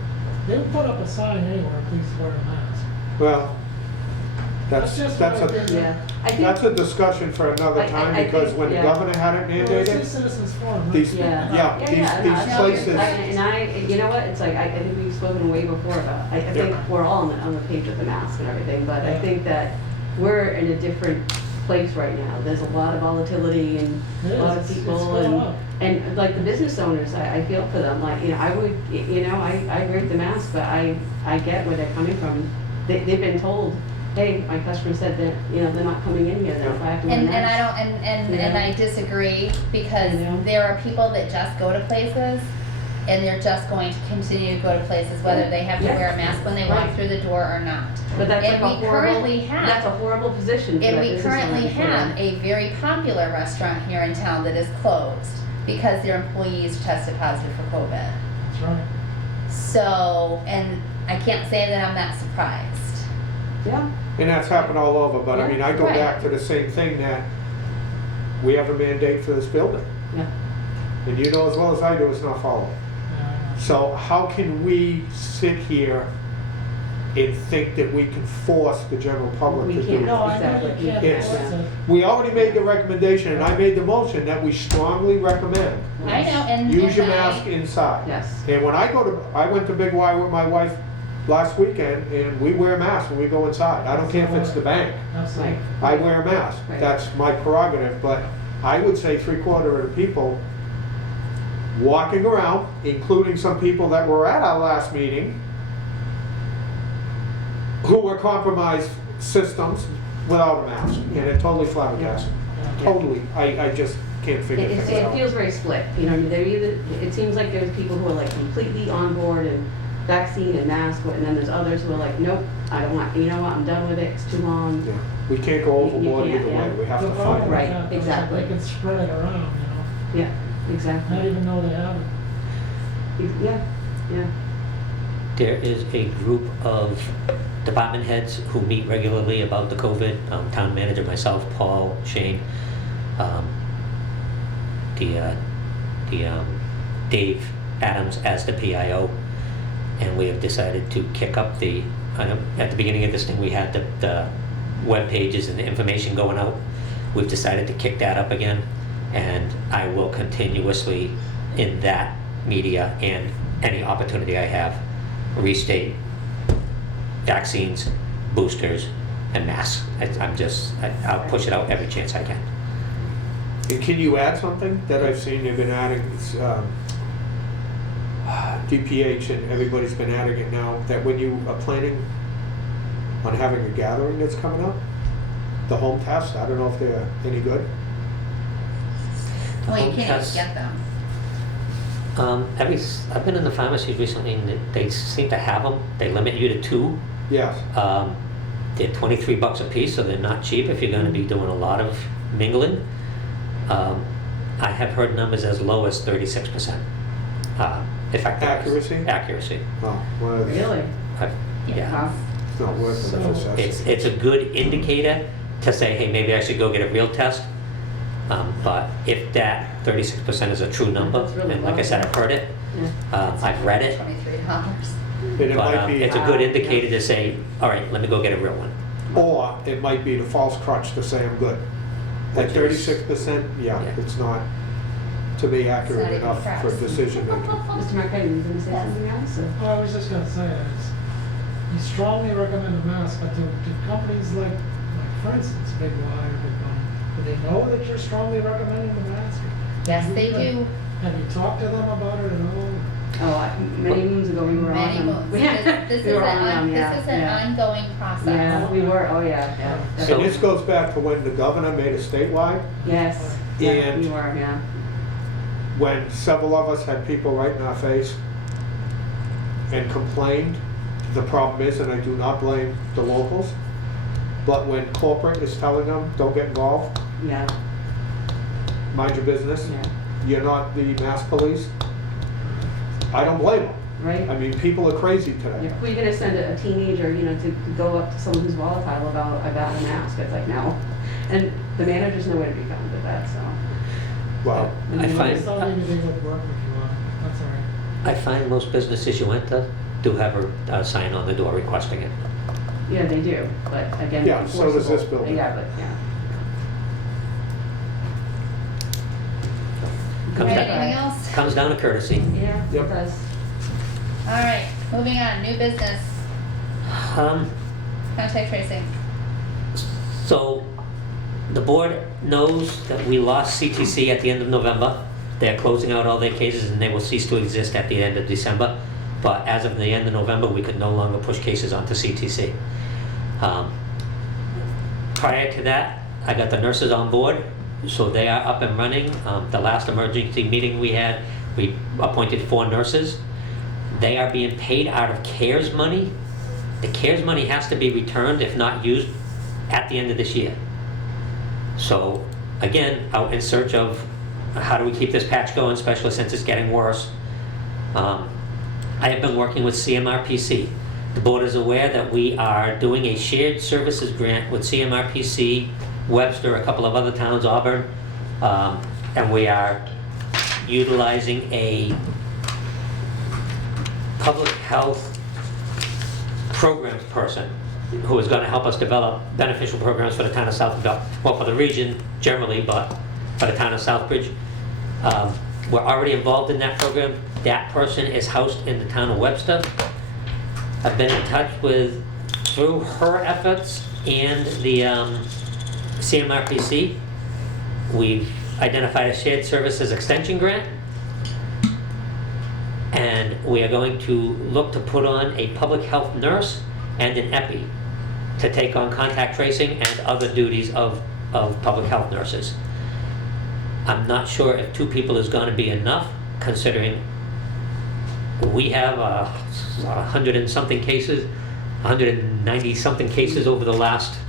They would put up a sign anywhere, please wear a mask. Well, That's just my opinion. Yeah. I think, that's a discussion for another time, I because think, when the yeah. governor had it Well, it's a mandated, citizens forum. right? these, Yeah. yeah, no, these it's- places. you know what, it's like, I think we've spoken way before about, I think Yeah. we're all on the page with the mask and everything, but I Yeah. think that we're in a different place right now. There's a lot of volatility and It a lot of is. It's people full up. and like the business owners, I feel for them, like, I would, I agree with the mask, but I get where they're coming from. They've been told, hey, my customer said that, they're not coming in here, then if I have to wear a And I mask. don't, and I disagree, because Yeah. there are people that just go to places, and they're just going to continue to go to places, whether they have to Yeah. wear a mask when they walk Right. through the door or not. But that's like And a we horrible, currently that's a have, horrible position for and that we business owner currently to put in. have a very popular restaurant here in town that is closed because their employees tested positive for COVID. That's right. So, and I can't say that I'm not surprised. Yeah, And that's happened all over, but I mean, I go Right. back to the same thing, that we have a mandate for this building. yeah. And you know as well as I do, it's not followed. Yeah. So how can we sit here and think that we can force the general public We to do can't. it? No, I know you Exactly. can't Yes. force it. We already made the recommendation, and I made the motion that we strongly recommend, I know, and. use your and I- mask inside. Yes. And when I went to Big Y with my wife last weekend, and we wear masks when we go inside. I don't care if it's the bank. Absolutely. I wear a mask. Right. That's my prerogative, but I would say 3/4 of the people walking around, including some people that were at our last meeting, who were compromised systems without a mask, and it totally flabbergasted. Totally. I just can't figure It things out. feels very split, they're either, it seems like there's people who are like completely on board and vaccine and mask, and then there's others who are like, nope, I don't want, you know what, I'm done with it, it's too long. Yeah. We can't go overboard You can't, either way. yeah. We have The to problem find with it. Right, that is that exactly. They can spread it around, Yeah, not exactly. even know they have it. Yeah, yeah. There is a group of department heads who meet regularly about the COVID, town manager, myself, Paul, Shane, Dave Adams as the PIO, and we have decided to kick up at the beginning of this thing, we had the web pages and the information going out. We've decided to kick that up again, and I will continuously, in that media and any opportunity I have, restate vaccines, boosters, and masks. I'll push it out every chance I can. And can you add something that I've seen you've been adding, DPH and everybody's been adding it now, that when you are planning on having a gathering that's coming up, the home tests, I don't know if they're any good. Well, you Home can't even tests. get them. I've been in the pharmacies recently, and they seem to have them. They limit you to 2. Yes. They're $23 a piece, so they're not cheap if you're going to be doing a lot of mingling. I have heard numbers as low as 36% effectiveness. Accuracy. Well, Really? Yeah. Wow. it's not worth it if it's It's a good indicator to say, hey, maybe I should go get a real test. But if that 36% is a true number, That's really and like I low. said, I've heard it, Yeah. I've read it, $23. And it but might be, it's a good indicator to say, all right, let me go get a real one. or it might be the false crutch to say I'm good. At Which is- 36%, yeah, Yeah. it's not, to me, It's accurate not even enough for cracks. decision making. Mr. Marquetti, you gonna say something else? or- Well, I was just gonna say, you strongly recommend a mask, but do companies like, for instance, Big Y or Big Bang, do they know that you're strongly recommending the mask? Yes, they do. Have you talked to them about it at all? Many moons ago, we were on Many them. moons. This We is were on them, yeah, this is an yeah. ongoing process. Yeah, we were, oh, yeah, yeah. So- And this goes back to when the governor made it statewide, Yes, yeah, And- we were, yeah. when several of us had people right in our face and complained. The problem is, and I do not blame the locals, but when corporate is telling them, don't get involved, Yeah, mind your business, yeah, you're not the mass police, I don't blame them. right? I mean, people are crazy today. Yeah, well, you're gonna send a teenager, to go up to someone who's volatile about a mask, it's like, no. And the manager's nowhere to be found with that, so. Well, I find- It's not anything with work if you want, that's all right. I find most businesses you enter do have a sign on the door requesting it. Yeah, they do, but again. Yeah, so does this enforceable. building. Yeah, but, yeah. Comes Right, down, anything else? comes down to courtesy. Yeah, Yep. it does. All right, moving on, new business, contact tracing. So, the board knows that we lost CTC at the end of November. They're closing out all their cases and they will cease to exist at the end of December. But as of the end of November, we could no longer push cases onto CTC. Prior to that, I got the nurses on board, so they are up and running. The last emergency meeting we had, we appointed 4 nurses. They are being paid out of CARES money. The CARES money has to be returned if not used at the end of this year. So again, out in search of how do we keep this patch going, especially since it's getting worse. I have been working with CMRPC. The board is aware that we are doing a shared services grant with CMRPC, Webster, a couple of other towns, Auburn, and we are utilizing a public health programs person who is going to help us develop beneficial programs for the town of Southbridge, well, for the region generally, but for the town of Southbridge. We're already involved in that program. That person is housed in the town of Webster. I've been in touch with, through her efforts and the CMRPC, we've identified a shared services extension grant. And we are going to look to put on a public health nurse and an epi to take on contact tracing and other duties of public health nurses. I'm not sure if 2 people is going to be enough, considering we have 100 and something cases, 190 something cases over the last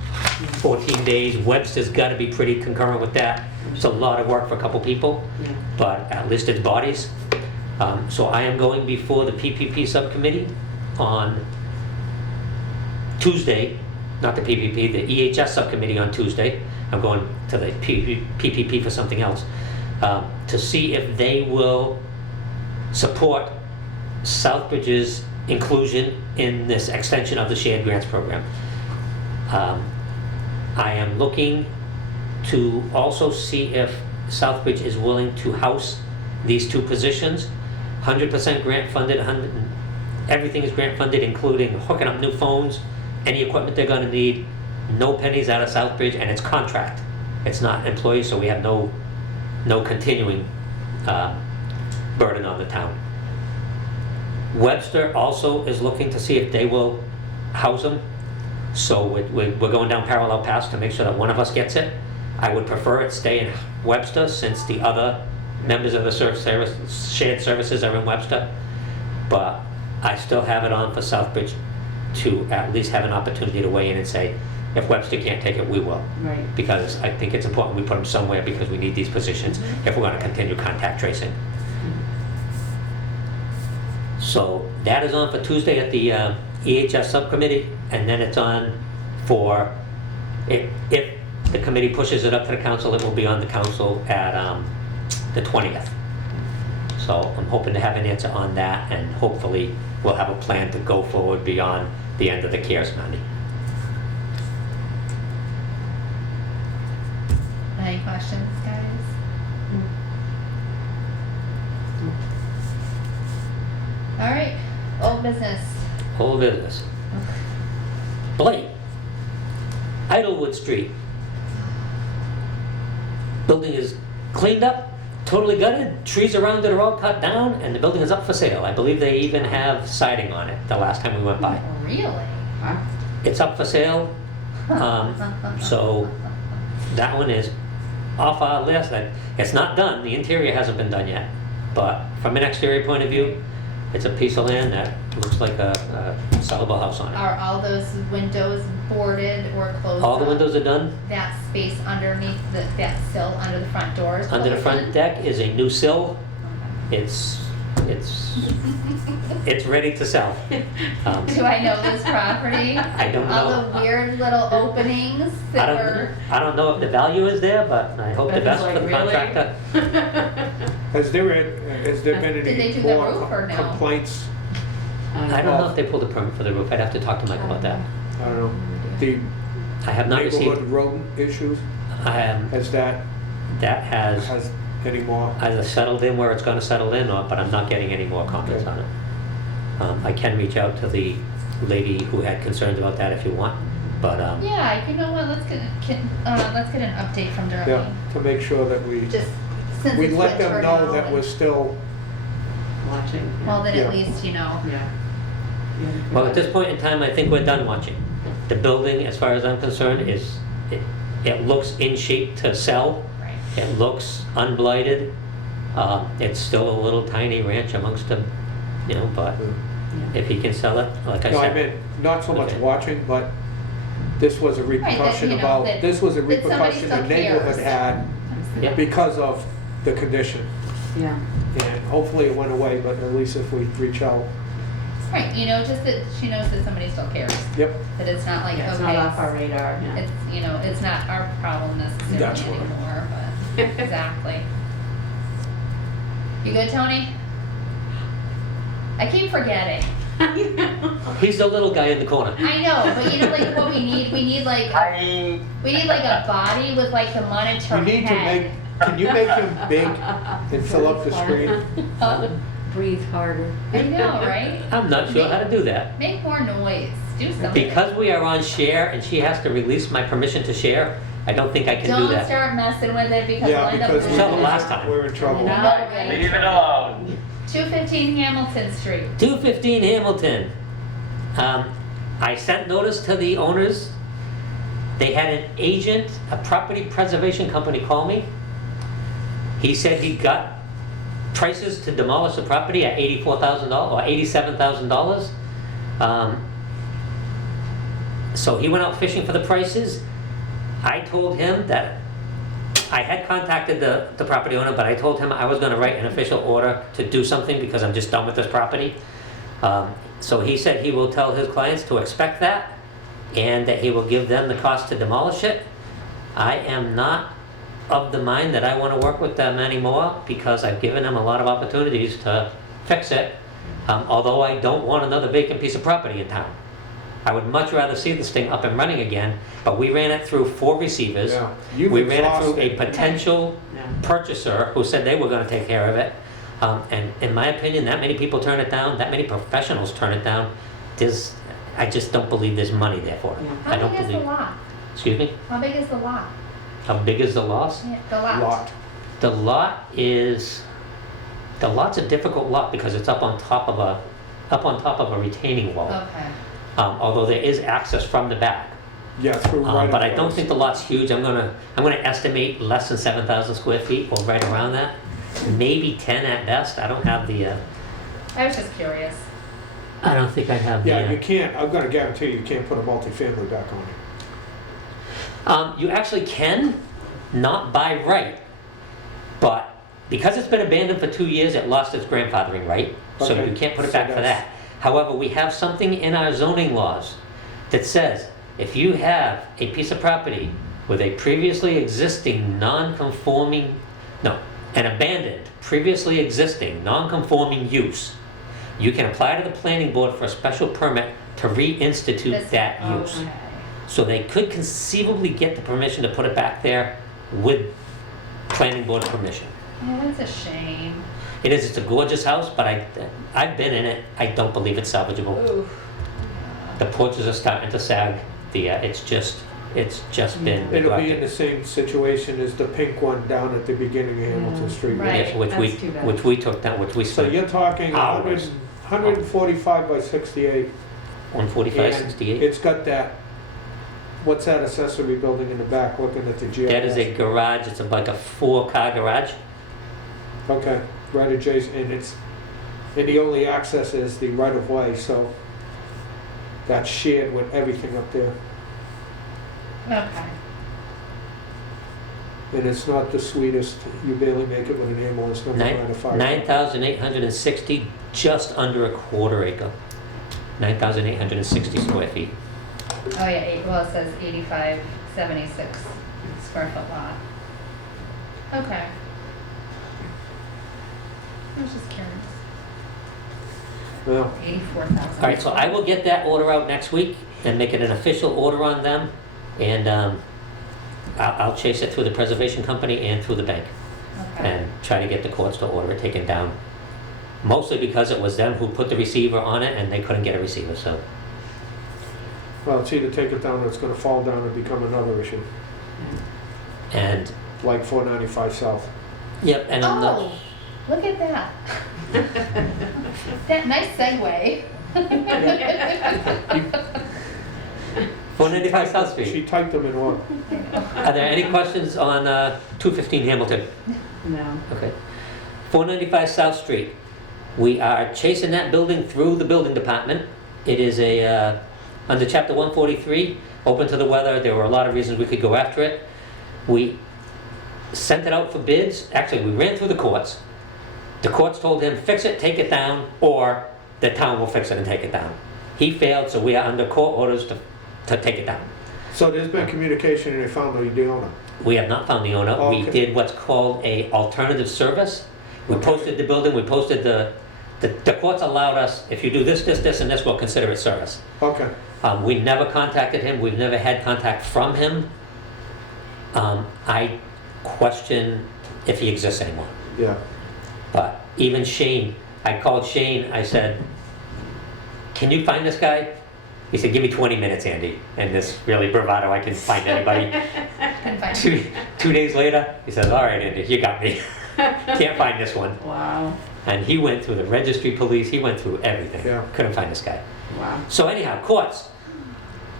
14 days. Webster's got to be pretty concurrent with that. It's a lot of work for a couple people, Yeah. but at least it's bodies. So I am going before the PPP subcommittee on Tuesday, not the PPP, the EHS subcommittee on Tuesday. I'm going to the PPP for something else, to see if they will support Southbridge's inclusion in this extension of the shared grants program. I am looking to also see if Southbridge is willing to house these 2 positions. 100% grant funded, everything is grant funded, including hooking up new phones, any equipment they're gonna need, no pennies out of Southbridge, and it's contract. It's not employees, so we have no continuing burden on the town. Webster also is looking to see if they will house them. So we're going down parallel paths to make sure that one of us gets it. I would prefer it stay in Webster since the other members of the shared services are in Webster. But I still have it on for Southbridge to at least have an opportunity to weigh in and say, if Webster can't take it, we will. Right. Because I think it's important we put them somewhere because we need these positions if we're going to continue contact tracing. So that is on for Tuesday at the EHS subcommittee, and then it's on for, if the committee pushes it up to the council, it will be on the council at the 20th. So I'm hoping to have an answer on that, and hopefully we'll have a plan to go forward beyond the end of the CARES money. Any questions, guys? All right, old business. Whole business. Blake, Idlewood Street. Building is cleaned up, totally gutted, trees around it are all cut down, and the building is up for sale. I believe they even have siding on it the last time we went by. Really? Huh? It's up for sale, so that one is off our list. It's not done, the interior hasn't been done yet, but from an exterior point of view, it's a piece of land that looks like a sellable house on it. Are all those windows boarded or closed? All the up? windows are done. That space underneath that sill under the front doors? Under the front deck is a new sill. It's ready to sell. Do I know this property? I don't All know. the weird little openings that were. I don't know if the value is there, but I hope the best for the contractor. Has there been Did they any do the more roof or no? complaints? I don't know if they pulled a permit for the roof. I'd have to talk to Mike about that. I don't know, the I have not neighborhood received, rodent issues, has that has any more? either settled in where it's gonna settle in, or, but I'm not getting any more comments Okay. on it. I can reach out to the lady who had concerns about that if you want, but, Yeah, you know what, let's get an update from Yeah, Darlene. to make sure that we Just since we it's let them winter know now that and- we're still, Watching. Yeah. Well, then Yeah. at least, you know. Yeah. well, at this point in time, I think we're done watching. The building, as far as I'm concerned, it looks in shape to sell. Right. It looks unblighted. It's still a little tiny ranch amongst them, you know, but if he can sell it, like I no, I said. meant, not so much Okay. watching, but this was a repercussion you know, about, that- this was a that somebody repercussion the still neighborhood cares. had Yeah. because of the condition. Yeah. And hopefully it went away, but at least if we reach out, Right, you know, just that she knows that somebody still cares, yep. that it's not like, Yeah, it's okay, not off our radar, yeah. it's, you know, it's not our problem necessarily That's right. anymore, but, exactly. You good, Tony? I keep forgetting. He's the little guy in the corner. I know, but you know, like, what we need like, we need like a body with like the monitor You need to head. can you make him big and fill up the screen? Huh? Breathe harder. I know, right? I'm not sure how to do that. Make more noise, do something. Because we are on share and she has to release my permission to share, I don't think I can do Don't that. start messing with it because Yeah, we'll end up because with saw it last time. we're in trouble. Yeah. Leave it alone. 215 Hamilton Street. 215 Hamilton. I sent notice to the owners. They had an agent, a property preservation company call me. He said he got prices to demolish the property at $84,000 or $87,000. So he went out fishing for the prices. I told him that I had contacted the property owner, but I told him I was gonna write an official order to do something because I'm just done with this property. So he said he will tell his clients to expect that and that he will give them the cost to demolish it. I am not of the mind that I wanna work with them anymore because I've given them a lot of opportunities to fix it. Although I don't want another vacant piece of property in town. I would much rather see this thing up and running again, but we ran it through 4 receivers. Yeah. You've We ran it through a exhausted. potential Yeah. purchaser who said they were gonna take care of it. And in my opinion, that many people turn it down, that many professionals turn it down. I just don't believe there's money there for it. Yeah. I How don't big is the believe. lot? Excuse me? How big is the lot? How big is the loss? Yeah, the lot. Lot. The lot's a difficult lot because it's up on top of a retaining wall. Okay. Although there is access from the back. Yeah, through right But I of don't ways. think the lot's huge. I'm gonna estimate less than 7,000 square feet or right around that. Maybe 10 at best. I don't have the, I was just curious. I don't think I have the. Yeah, you can't, I'm gonna guarantee you can't put a multifamily back on it. You actually can, not by right, but because it's been abandoned for 2 years, it lost its grandfathering right, so Okay, you can't put it so back for that's- that. However, we have something in our zoning laws that says if you have a piece of property with a previously existing non-conforming, no, an abandoned, previously existing non-conforming use, you can apply to the planning board for a special permit to reinstitute This- that use. Okay. So they could conceivably get the permission to put it back there with planning board permission. Oh, that's a shame. It is, it's a gorgeous house, but I've been in it, I don't believe it's salvageable. Oof. The porches are starting to sag, it's just been It'll be in the neglected. same situation as the pink one down at the beginning of Hamilton Street. Right. Yeah, Which That's too bad. we took down, which we So spent you're talking Hours. 145 by 68. 145, and 68. It's got that, what's that accessory building in the back looking at the GIS? That is a garage, it's like a 4-car garage. Okay, right adjacent, and the only access is the right of way, so that's shared with everything up there. Okay. And it's not the sweetest, you barely make it with an ambulance, never mind a fire. 9,860, just under a quarter acre. 9,860 square feet. Oh, yeah, well, it says 8576 square foot lot. Okay. I was just curious. Yeah. 84,000. All right, so I will get that order out next week and make it an official order on them. And I'll chase it through the preservation company and through the bank Okay. and try to get the courts to order it taken down. Mostly because it was them who put the receiver on it and they couldn't get a receiver, so. Well, it's either take it down or it's gonna fall down and become another issue, And, like 495 South. yep, and on Oh, look at that. That nice segue. 495 South She Street. typed them in order. Are there any questions on 215 Hamilton? No. Okay. 495 South Street. We are chasing that building through the building department. It is under chapter 143, open to the weather. There were a lot of reasons we could go after it. We sent it out for bids. Actually, we ran through the courts. The courts told him, fix it, take it down, or the town will fix it and take it down. He failed, so we are under court orders to take it down. So there's been communication and they found the owner. We have not found the owner. We Okay. did what's called a alternative service. We posted the building, we posted the courts allowed us, if you do this, this, this, and this, we'll consider it service. Okay. We never contacted him, we've never had contact from him. I question if he exists anymore. Yeah. But even Shane, I called Shane, I said, can you find this guy? He said, give me 20 minutes, Andy. And this really bravado, I can find anybody. Couldn't find it. Two days later, he says, all right, Andy, you got me. Can't find this one. Wow. And he went through the registry police, he went through everything. Yeah. Couldn't find this guy. Wow. So anyhow, courts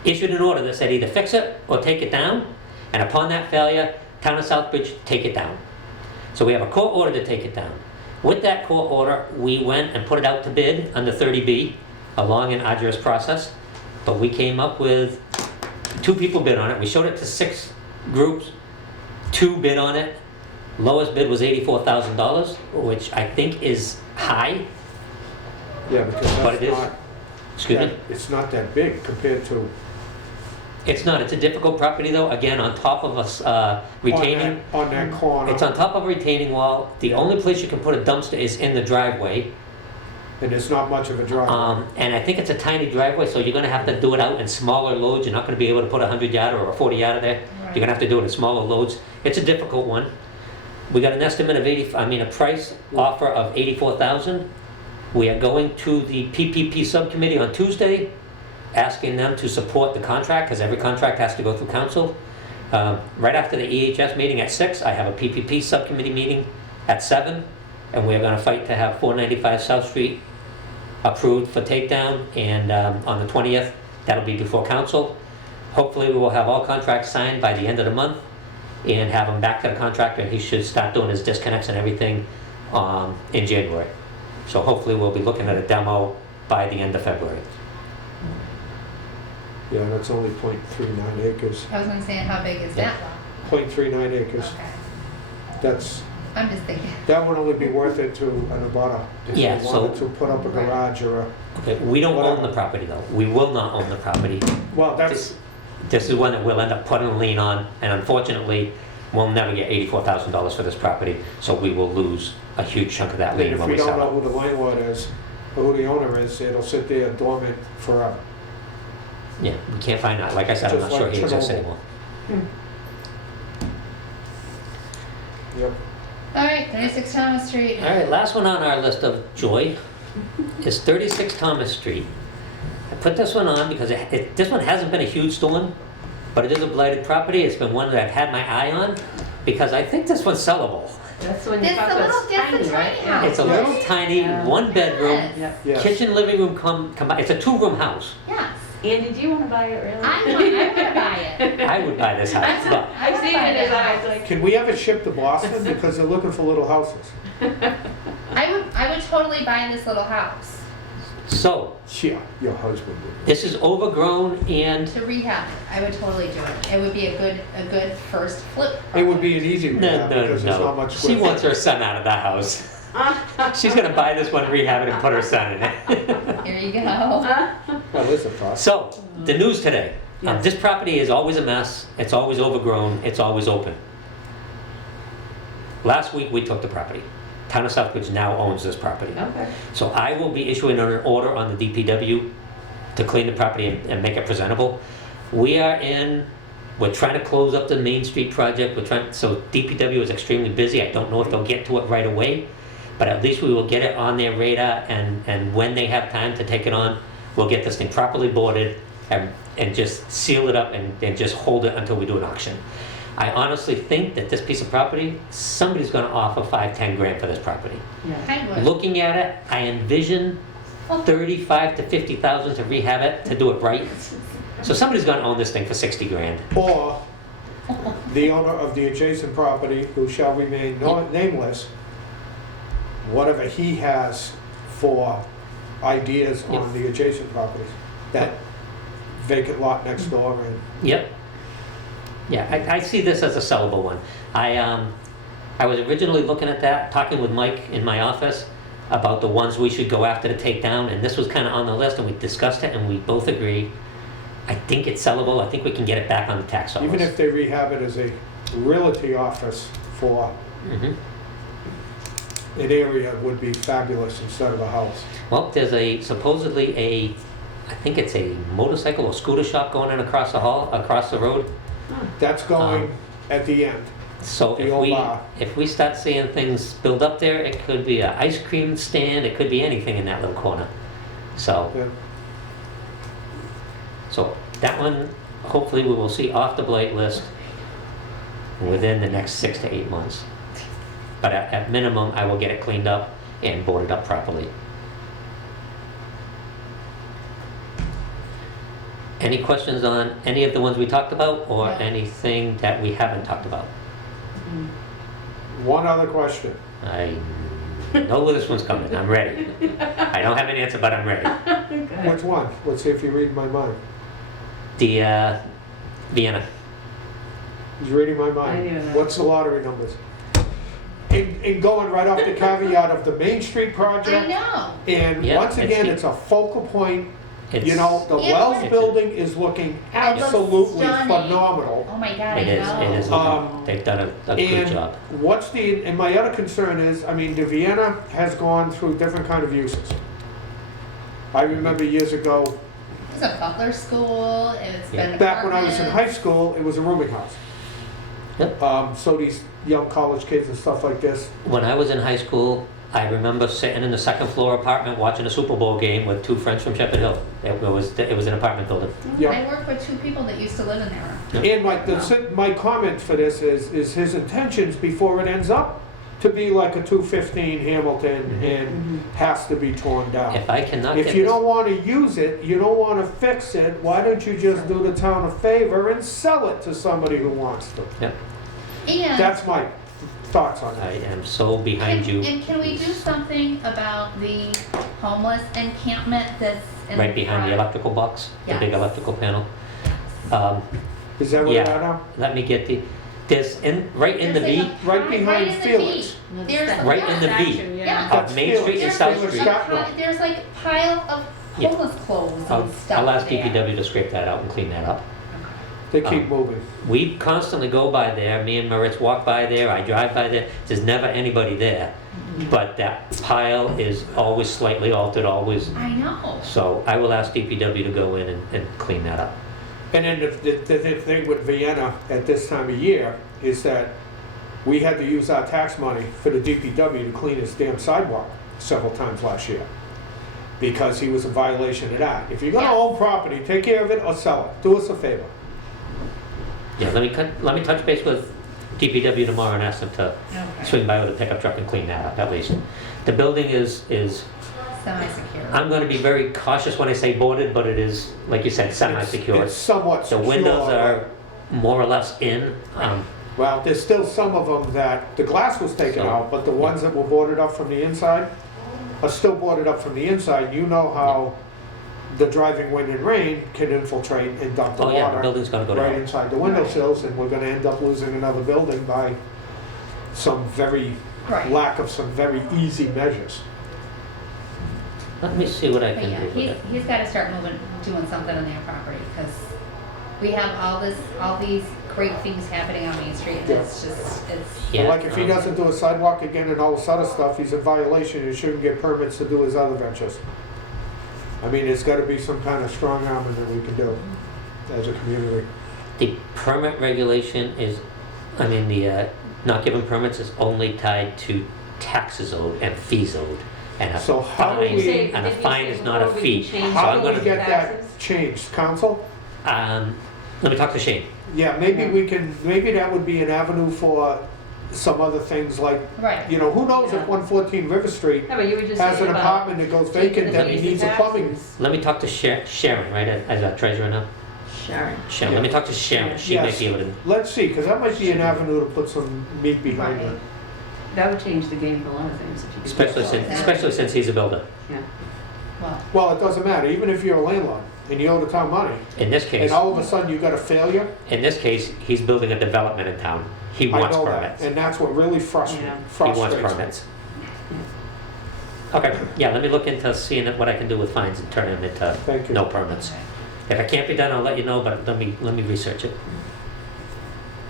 issued an order that said either fix it or take it down. And upon that failure, town of Southbridge, take it down. So we have a court order to take it down. With that court order, we went and put it out to bid under 30B, a long and arduous process. But we came up with 2 people bid on it. We showed it to 6 groups. 2 bid on it. Lowest bid was $84,000, which I think is high. Yeah, because But it that's is. not, Excuse me? it's not that big compared to. It's not. It's a difficult property though. Again, on top of a retaining. On that corner. It's on top of a retaining wall. The only place you can put a dumpster is in the driveway. And it's not much of a drive. And I think it's a tiny driveway, so you're gonna have to do it out in smaller loads. You're not gonna be able to put a 100-yarder or a 40-yarder there. Right. You're gonna have to do it in smaller loads. It's a difficult one. We got an estimate of a price offer of $84,000. We are going to the PPP subcommittee on Tuesday, asking them to support the contract, because every contract has to go through council. Right after the EHS meeting at 6, I have a PPP subcommittee meeting at 7, and we're gonna fight to have 495 South Street approved for takedown, and on the 20th, that'll be before council. Hopefully, we will have all contracts signed by the end of the month, and have him back to the contractor, and he should start doing his disconnects and everything in January. So hopefully, we'll be looking at a demo by the end of February. Yeah, that's only 0.39 acres. I was gonna say, how big is that lot? 0.39 acres. Okay. That's, I'm just thinking. that would only be worth it to an abutter. If Yeah, they so- wanted to put up a garage or a, Okay, we don't own the property though. We will not own the property. well, that's, This is one that we'll end up putting a lien on, and unfortunately, we'll never get $84,000 for this property, so we will lose a huge chunk of that then lien if when we we don't know sell who the landlord is, or who the owner is, it'll sit there dormant forever. it. Yeah, we can't find out. Like I said, I'm not Just sure like he exists Chernobyl. anymore. Yep. All right, 36 Thomas Street. All right, last one on our list of joy is 36 Thomas Street. I put this one on because this one hasn't been a huge storm, but it is a blighted property. It's been one that I've had my eye on because I think this one's sellable. That's when you It's thought the that's little, it's the right? tiny house. It's a Yes. little tiny, Yeah. 1 bedroom, Yes. Yes. kitchen, living room combined. It's a 2-room house. Yes. Andy, do you want to buy it really? I wanna buy it. I would buy this house, but I've seen it in his eyes, like. Can we have it shipped to Boston? Because they're looking for little houses. I would totally buy this little house so Yeah, your husband would. this is overgrown and to rehab it. I would totally do it. It would be a good first flip. It would be an easy no, rehab because there's not much She square wants her footage. son out of the house. She's gonna buy this one, rehab it, and put her son in it. Here you go. Well, there's a thought. So, the news today. Yes. This property is always a mess. It's always overgrown. It's always open. Last week, we took the property. Town of Southbridge now owns this property. Okay. So I will be issuing an order on the DPW to clean the property and make it presentable. We're trying to close up the Main Street project. So DPW is extremely busy. I don't know if they'll get to it right away, but at least we will get it on their radar, and when they have time to take it on, we'll get this thing properly boarded and just seal it up and just hold it until we do an auction. I honestly think that this piece of property, somebody's gonna offer 5-10 grand for this property. Yeah. I would. Looking at it, I envision 35 to 50,000 to rehab it, to do it right. So somebody's gonna own this thing for 60 grand. Or the owner of the adjacent property, who shall remain nameless, whatever he has for ideas on the adjacent properties, that vacant lot next door and. Yep. Yeah, I see this as a sellable one. I was originally looking at that, talking with Mike in my office about the ones we should go after to take down, and this was kind of on the list, and we discussed it, and we both agree. I think it's sellable. I think we can get it back on the tax office. Even if they rehab it as a realty office for Mhm. an area, would be fabulous instead of a house. Well, there's supposedly I think it's a motorcycle or scooter shop going in across the road. That's going at the end. So The old bar. if we start seeing things build up there, it could be an ice cream stand, it could be anything in that little corner. So, Yeah. so that one, hopefully we will see off the blight list within the next 6 to 8 months. But at minimum, I will get it cleaned up and boarded up properly. Any questions on any of the ones we talked about, or No. anything that we haven't talked about? One other question. I know where this one's coming. I'm ready. I don't have an answer, but I'm ready. Which one? Let's see if you read my mind. The Vienna. He's reading my I mind. knew that. What's the lottery numbers? In going right off the caveat of the Main Street I project, know. and Yeah, once again, it's- it's a focal point. It's, You know, the Yeah. Wells It's- building is looking It looks absolutely stunning. phenomenal. Oh my God, It is. I It know. is. They've done a good And job. and my other concern is, I mean, the Vienna has gone through different kind of uses. I remember years ago, It was a butler school, it's been back when I was in high apartments. school, it was a rooming house. Yep. So these young college kids and stuff like this, When I was in high school, I remember sitting in the second floor apartment watching a Super Bowl game with 2 friends from Shepherd Hill. It was an apartment building. yeah. I worked with 2 people that used to live in there. And my comment for this is his intentions before it ends up to be like a 215 Hamilton and has to be torn down. If I cannot If get you this, don't want to use it, you don't want to fix it, why don't you just do the town a favor and sell it to somebody who wants to? yeah, And That's my thoughts on I it. am so behind you. And can we do something about the homeless encampment that's in Right behind the front? electrical box, the big Yes. electrical panel. Is that what Yeah. you're at now? Let me get right in the There's like V a Right pile- behind in the Felix. V. No, There's the Right in the V. section, Yeah. of That's Main Felix. Street and There's South Felix Street. Scott. There's like a pile of Yeah. homeless clothes I'll and stuff I'll ask there. DPW to scrape that out and clean that up. They keep moving. We constantly go by there, me and Maritz walk by there, I drive by there, there's never anybody there. But that pile is always slightly altered, always, I know. so I will ask DPW to go in and clean that up. And then the thing with Vienna at this time of year is that we had to use our tax money for the DPW to clean his damn sidewalk several times last year. Because he was in violation of that. If you're gonna Yeah. own property, take care of it or sell it. Do us a favor. Yeah, let me touch base with DPW tomorrow and ask them to Okay. swing by with a pickup truck and clean that up, at least. The building is, Semi-secure. I'm gonna be very cautious when I say boarded, but it is, like you said, semi-secure. It's somewhat The secure. windows are more or less in, Well, there's still some of them that, the glass was taken So- out, but the ones that were boarded up from the inside are still boarded up from the inside. You know how the driving wind and rain can infiltrate and dump the oh yeah, the water building's gonna go right down. inside the windowsills, and we're gonna end up losing another building by some very, Right. lack of some very easy measures. Let me see what I But can yeah, do with it. he's gotta start doing something on their property, because We have all these great things happening on Main Street, and it's just, it's, Yeah. Like if he doesn't do a sidewalk again and all this other stuff, he's in violation, he shouldn't get permits to do his other ventures. I mean, there's gotta be some kind of strong arming that we can do as a community. The permit regulation is, I mean, the not giving permits is only tied to taxes owed and fees owed. And a So how do fine, we- and a fine is not a fee. So How I'm do we gonna, get that changed, council? let me talk to Shane. Yeah, maybe we can, maybe that would be an avenue for some other things like, right. you know, who knows if 114 River Street Yeah, but you were just has saying an about apartment that goes taking vacant the that he fees needs a and plumbing. taxes. Let me talk to Sharon, right, as our treasurer now? Sharon. Sharon, let me talk to Sharon, she might Yes. be able to, Let's see, because that might be an avenue to put some meat behind Right. it. That would change the game for a lot of things. If you could especially since he's a builder. Yeah. Well, Well, it doesn't matter, even if you're a landlord and you owe the town money, In this and case, all of a sudden you got a failure, he's building a development in town. He I wants know that. permits. And that's what really Yeah. He wants frustrates me. permits. Okay, yeah, let me look into seeing what I can do with fines and turn them into Thank you. no permits. okay. If it can't be done, I'll let you know, but let me research it.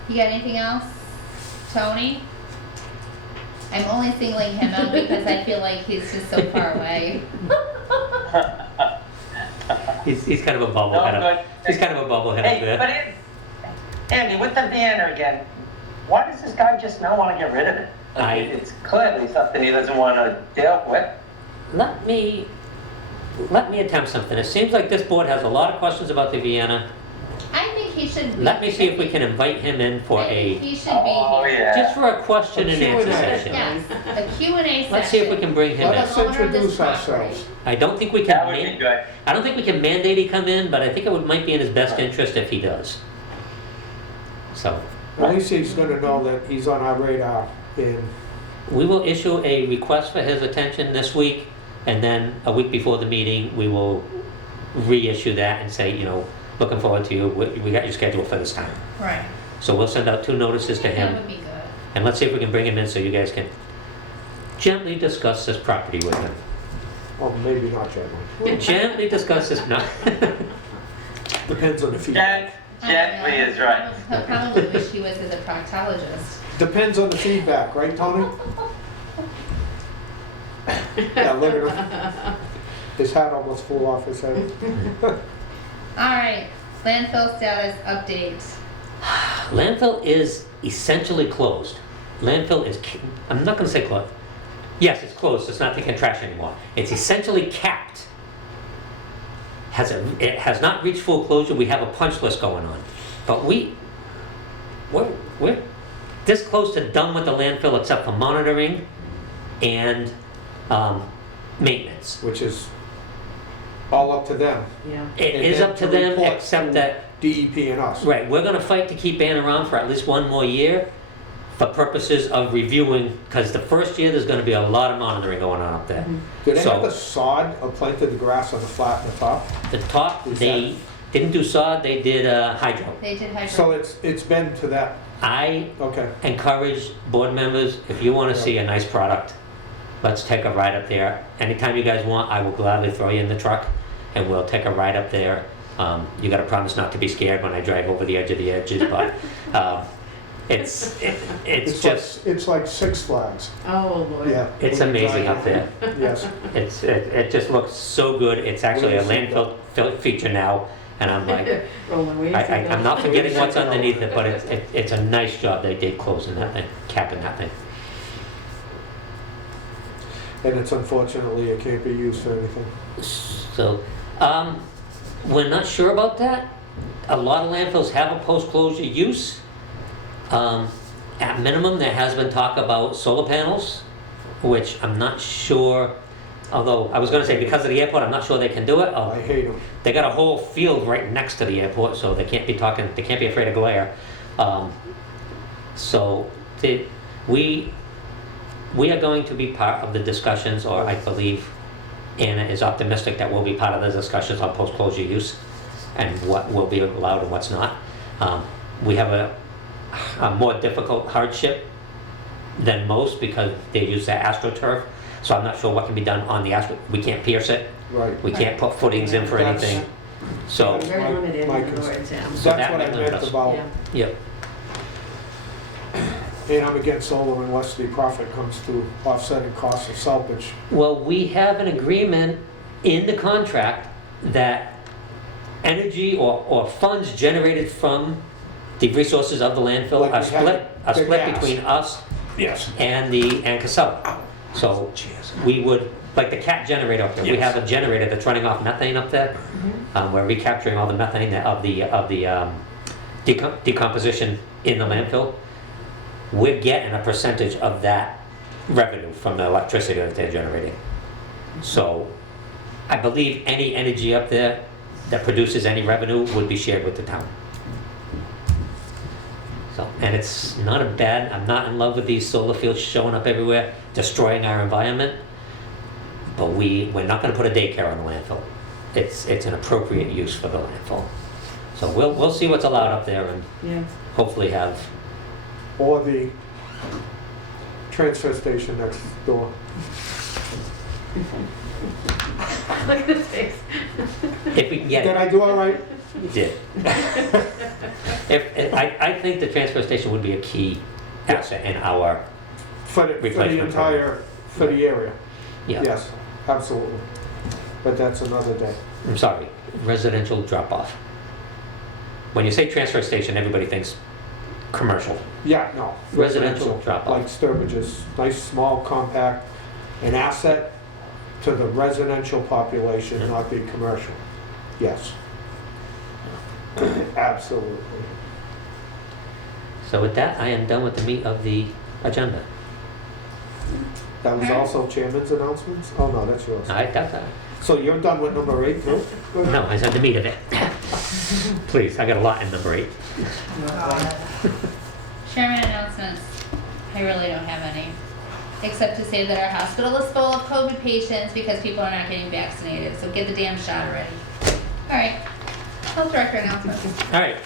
You got anything else? Tony? I'm only singling him out because I feel like he's just so far away. He's kind of a No, bobblehead up. good. He's kind of a bobblehead up Hey, but there. Andy, with the Vienna again, why does this guy just not want to get rid of it? It's clearly something he doesn't want to deal with. Let me attempt something. It seems like this board has a lot of questions about the Vienna. I think he should be. Let me see if we can invite him in for I think a, he should Oh, be here. yeah. just for a question and answer Q&A. session. Yes, a Q&A session. Let's see if we can bring him Let in. us The owner of this introduce property. ourselves. I don't think we can. That would be good. I don't think we can mandate he come in, but I think it might be in his best interest if he does. So, At least he's gonna know that he's on our radar and we will issue a request for his attention this week, and then a week before the meeting, we will reissue that and say, you know, looking forward to you, we got you scheduled for this time. Right. So we'll send out 2 notices to That him, would be good. and let's see if we can bring him in so you guys can gently discuss this property with him. well, maybe not gently. Gently discuss this, no. Depends on the feedback. Gently is right. He'll probably wish he was as a proctologist. Depends on the feedback, right, Tony? Yeah, literally. His hat almost flew off his head. All right, landfill status update. Landfill is essentially closed. Landfill is, I'm not gonna say closed. Yes, it's closed, it's not taking trash anymore. It's essentially capped. It has not reached full closure, we have a punch list going on. But we're this close to done with the landfill except for monitoring and maintenance. Which is all up to them. Yeah. It And is then up to to them, report except to that, DEP and us. right, we're gonna fight to keep Ann around for at least 1 more year for purposes of reviewing, because the first year, there's gonna be a lot of monitoring going on up there. Do they So- have the sod or planted the grass on the flat on the top? The top, Is they didn't do sod, they did hydro. They did hydro. So it's been to that, I okay. encourage board members, if you wanna see a nice product, let's take a ride up there. Anytime you guys want, I will gladly throw you in the truck and we'll take a ride up there. You gotta promise not to be scared when I drive over the edge of the edges, but it's just, It's like Six Flags, Oh, Lord. yeah. it's when you amazing drive up there. Yes. It just looks so good. It's actually a Really landfill feature now, and I'm like, Rolling waves. I'm not forgetting what's underneath it, but it's a nice job they did closing that thing, capping that thing. And it's unfortunately, it can't be used for anything. So, we're not sure about that. A lot of landfills have a post-closure use. At minimum, there has been talk about solar panels, which I'm not sure, although I was gonna say because of the airport, I'm not sure they can do it. I hate them. They got a whole field right next to the airport, so they can't be afraid of glare. We are going to be part of the discussions, or I believe Anna is optimistic that we'll be part of the discussions on post-closure use and what will be allowed and what's not. We have a more difficult hardship than most because they use the AstroTurf, so I'm not sure what can be done on the Astro. We can't pierce it. Right. We can't put footings in for anything. So, Very My- limited my in other concern. words, yeah. So That's that what I may limit meant us. about, Yeah. yep. and I'm against solar unless the profit comes through offsetting costs of Southbridge. Well, we have an agreement in the contract that energy or funds generated from the resources of the landfill Like are we have the split gas. between us Yes. and Casella. So we would, like the cat generator up there, we Yes. have a generator that's running off methane up there. We're recapturing all the methane of the decomposition in the landfill. We're getting a percentage of that revenue from the electricity that they're generating. So I believe any energy up there that produces any revenue would be shared with the town. So, and it's not a bad, I'm not in love with these solar fields showing up everywhere, destroying our environment. But we're not gonna put a daycare on the landfill. It's an appropriate use for the landfill. So we'll see what's allowed up there and Yeah. hopefully have, Or the transfer station next door. Look at his face. if we can get Did it. I do all right? You did. I think the transfer station would be a key asset in our, For the Replacement entire, for the area. yeah, Yes, absolutely. But that's another day. I'm sorry, residential drop-off. When you say transfer station, everybody thinks commercial. Yeah, no. Residential drop-off. Like Sturbridge's, nice, small, compact, an asset to the residential population, Yeah. not the commercial. Yes. Absolutely. So with that, I am done with the meat of the agenda. That was also chairman's announcements? Oh, no, that's yours. That's So you're done with number 8, no? Good. no, I said the meat of it. Please, I got a lot in number 8. Chairman announcements, I really don't have any, except to say that our hospital is full of COVID patients because people are not getting vaccinated, so get the damn shot already. All right, health director announcements. All right,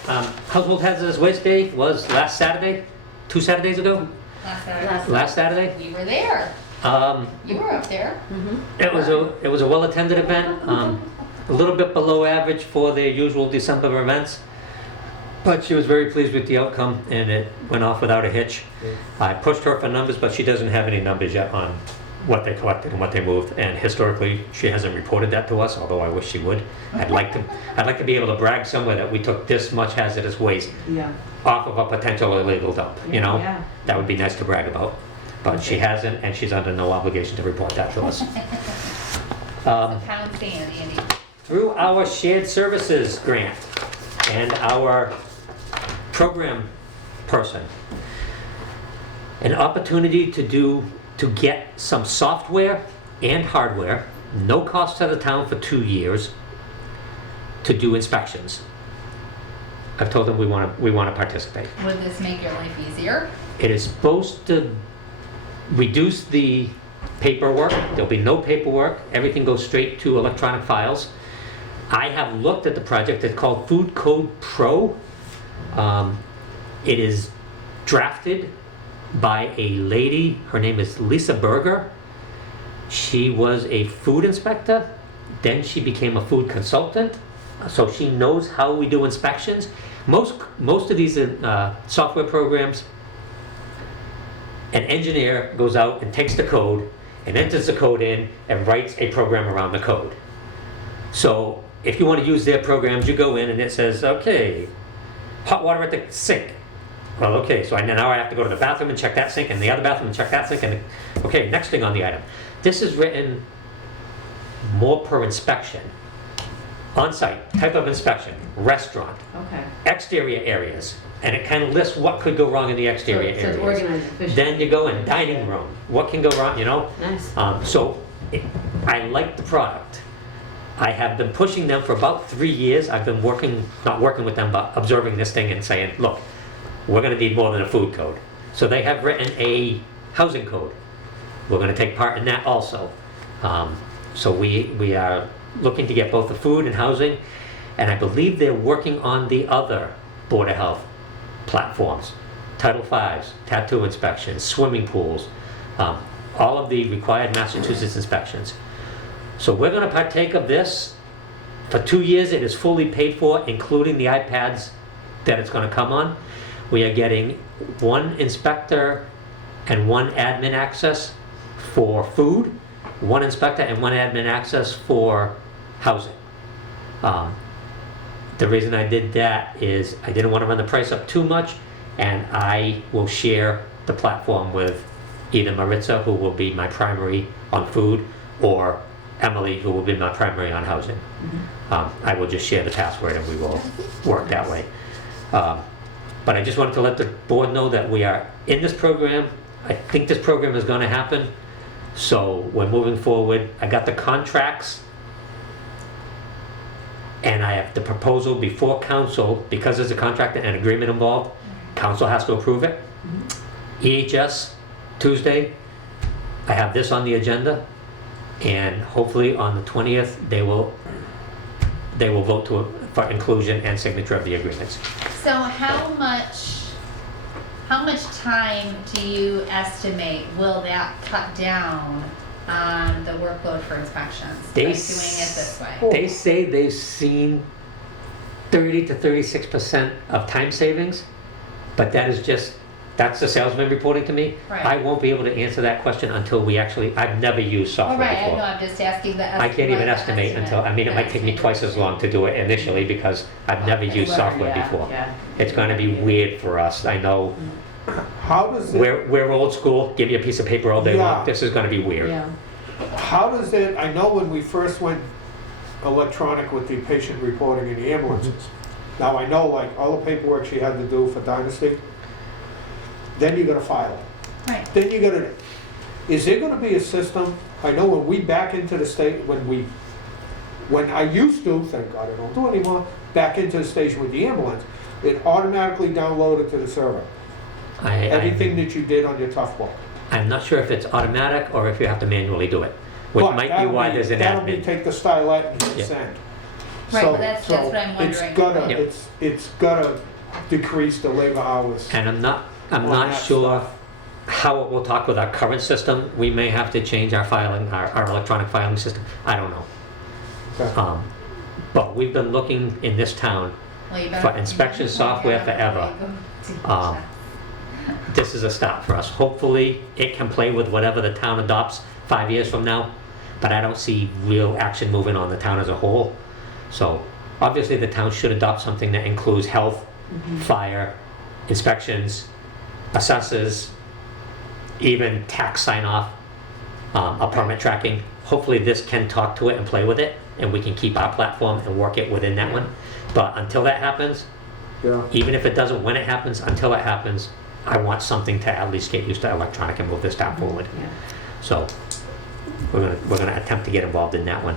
Household Hazardous Waste Day was last Saturday, 2 Saturdays ago, last Saturday. You were there, you were up there. It was a well-attended event, a little bit below average for their usual December events, but she was very pleased with the outcome and it went off without a hitch. I pushed her for numbers, but she doesn't have any numbers yet on what they collected and what they moved, and historically she hasn't reported that to us, although I wish she would. I'd like to be able to brag somewhere that we took this much hazardous waste Yeah. off of a potential illegal dump, you know? Yeah. That would be nice to brag about, but she hasn't, and she's under no obligation to report that to us. Pound sand, Andy. Through our shared services grant and our program person, an opportunity to get some software and hardware, no cost to the town for 2 years, to do inspections. I've told them we want to participate. Would this make your life easier? It is supposed to reduce the paperwork. There'll be no paperwork. Everything goes straight to electronic files. I have looked at the project. It's called Food Code Pro. It is drafted by a lady. Her name is Lisa Berger. She was a food inspector. Then she became a food consultant. So she knows how we do inspections. Most of these software programs, an engineer goes out and takes the code and enters the code in and writes a program around the code. So if you want to use their programs, you go in and it says, okay, hot water at the sink. Well, okay, so now I have to go to the bathroom and check that sink, and the other bathroom and check that sink, and okay, next thing on the item. This is written more per inspection. On-site, type of inspection, restaurant, Okay. exterior areas, and it kind of lists what could go wrong in the exterior So it's areas. organized efficiently. Then you go in dining room, what can go wrong, you know? Nice. I like the product. I have been pushing them for about 3 years. I've been not working with them, but observing this thing and saying, look, we're gonna need more than a food code. So they have written a housing code. We're gonna take part in that also. So we are looking to get both the food and housing, and I believe they're working on the other Board of Health platforms. Title V's, tattoo inspections, swimming pools, all of the required Massachusetts inspections. So we're gonna partake of this for 2 years, it is fully paid for, including the iPads that it's gonna come on. We are getting 1 inspector and 1 admin access for food, 1 inspector and 1 admin access for housing. The reason I did that is I didn't want to run the price up too much, and I will share the platform with either Maritza, who will be my primary on food, or Emily, who will be my primary on housing. I will just share the password and we will work that way. But I just wanted to let the board know that we are in this program. I think this program is going to happen. So we're moving forward. I got the contracts and I have the proposal before council. Because there's a contract and an agreement involved, council has to approve it. EHS, Tuesday, I have this on the agenda, and hopefully on the 20th, they will vote for inclusion and signature of the agreements. So how much time do you estimate will that cut down on the workload for inspections by doing it this way? They say they've seen 30 to 36% of time savings, but that's the salesman reporting to me. Right. I won't be able to answer that question until I've never used Oh, software right, I before. know, I'm just asking the. I can't even estimate until, it might take me twice as long to do it initially because I've never used software before. It's gonna be weird for us, I know. How does it, We're old school, give you a piece of paper all day Yeah. long, this is gonna be weird. Yeah. how does it, I know when we first went electronic with the patient reporting in the ambulances. Now, I know like all the paperwork she had to do for Dynasty, then you gotta file it. Right. Then you gotta, is there gonna be a system, I know when we back into the state, when I used to, thank God I don't do it anymore, back into the station with the ambulance, it automatically downloaded to the server. Everything that you did on your tough book. I'm not sure if it's automatic or if you have to manually do it, which But might be that'll why there's an That'll be admin. take the stylet and hit Yeah. send. Right, So- but that's so what I'm it's wondering. gotta- Yep. It's gotta decrease the labor hours. And I'm not on that sure stuff. how it will talk with our current system. We may have to change our filing, our electronic filing system. I don't know. Okay. But we've been looking in this town. Well, you better- for inspection software forever. This is a start for us. Hopefully, it can play with whatever the town adopts 5 years from now, but I don't see real action moving on the town as a whole. So, obviously, the town should adopt something that includes health, fire, inspections, assessors, even tax sign-off, a permit tracking. Hopefully, this can talk to it and play with it, and we can keep our platform and work it within that one. But until that happens, Yeah. even if it doesn't when it happens, until it happens, I want something to at least get used to electronic and move this town forward. Yeah. So we're gonna attempt to get involved in that one.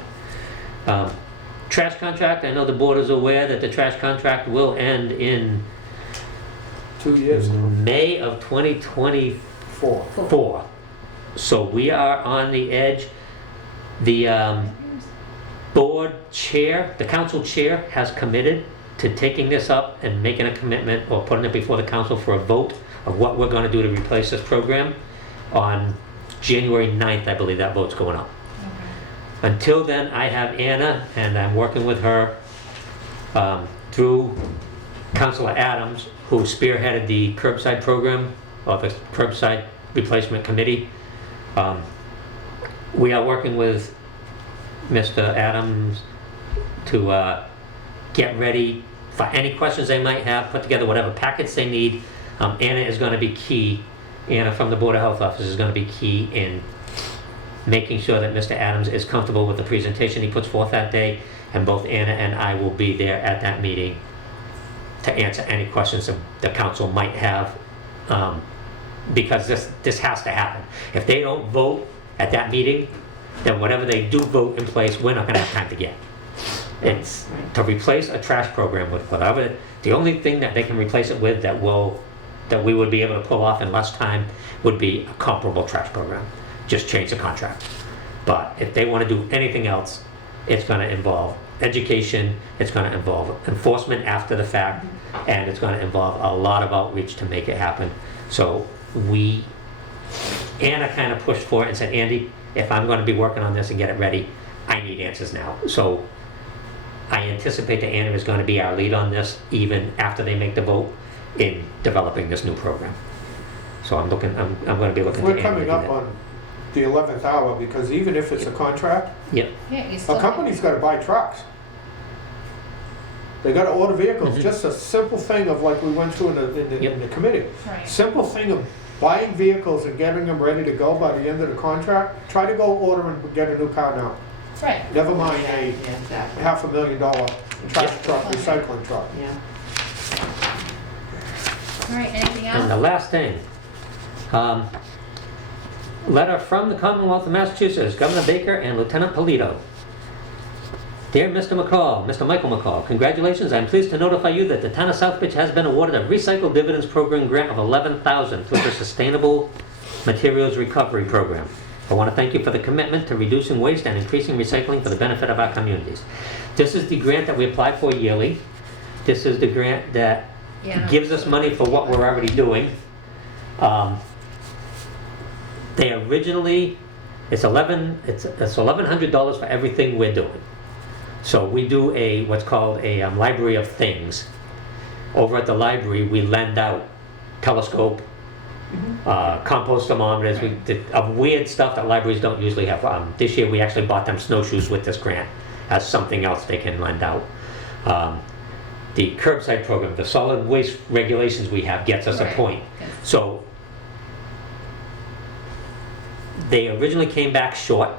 Trash contract, I know the board is aware that the trash contract will end in 2 years now. May of 2024. 4. So we are on the edge. The board chair, the council chair has committed to taking this up and making a commitment or putting it before the council for a vote of what we're gonna do to replace this program on January 9th, I believe that vote's going up. Until then, I have Anna, and I'm working with her through Councilor Adams, who spearheaded the curbside program, or the curbside replacement committee. We are working with Mr. Adams to get ready for any questions they might have, put together whatever packets they need. Anna is going to be key. Anna from the Board of Health Office is going to be key in making sure that Mr. Adams is comfortable with the presentation he puts forth that day, and both Anna and I will be there at that meeting to answer any questions that the council might have, because this has to happen. If they don't vote at that meeting, then whatever they do vote in place, we're not going to have time to get. It's to replace a trash program with whatever. The only thing that they can replace it with that we would be able to pull off in less time would be a comparable trash program. Just change the contract. But if they want to do anything else, it's going to involve education, it's going to involve enforcement after the fact, and it's going to involve a lot of outreach to make it happen. So Anna kind of pushed for it and said, Andy, if I'm going to be working on this and get it ready, I need answers now. So I anticipate that Anna is gonna be our lead on this, even after they make the vote in developing this new program. So I'm gonna be looking to Anna We're to coming do up that. on the 11th hour, because even if it's a contract, Yep, Yeah, you still. a company's gotta buy trucks. They gotta order vehicles, Mhm. just a simple thing of like we went through in the committee. Right. Simple thing of buying vehicles and getting them ready to go by the end of the contract. Try to go order and get a new car now. Right. Never mind a Yeah, exactly. $500,000 trash Yep. truck, recycling truck. Yeah. All right, anything and the else? last thing, letter from the Commonwealth of Massachusetts, Governor Baker and Lieutenant Polito. Dear Mr. McCall, Mr. Michael McCall, congratulations. I'm pleased to notify you that the town of Southbridge has been awarded a recycled dividends program grant of $11,000 through the Sustainable Materials Recovery Program. I want to thank you for the commitment to reducing waste and increasing recycling for the benefit of our communities. This is the grant that we apply for yearly. This is the grant that Yeah. gives us money for what we're already doing. They originally, it's $1,100 for everything we're doing. So we do what's called a library of things. Over at the library, we lend out telescope, compost thermometers, of weird stuff that libraries don't usually have. This year, we actually bought them snowshoes with this grant as something else they can lend out. The curbside program, the solid waste regulations we have gets us a Right. point. Yes. So they originally came back short.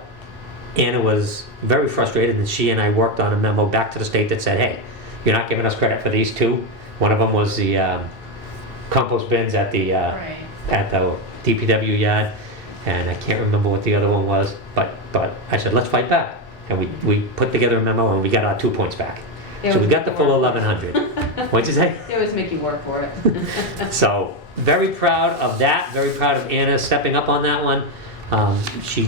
Anna was very frustrated, and she and I worked on a memo back to the state that said, hey, you're not giving us credit for these two. One of them was the compost bins at the Right. at the DPW yard, and I can't remember what the other one was, but I said, let's fight back. And we put together a memo, and we got our 2 points back. It So we was got the full work. 1,100. What'd you say? They always make you work for it. So, very proud of that, very proud of Anna stepping up on that one. She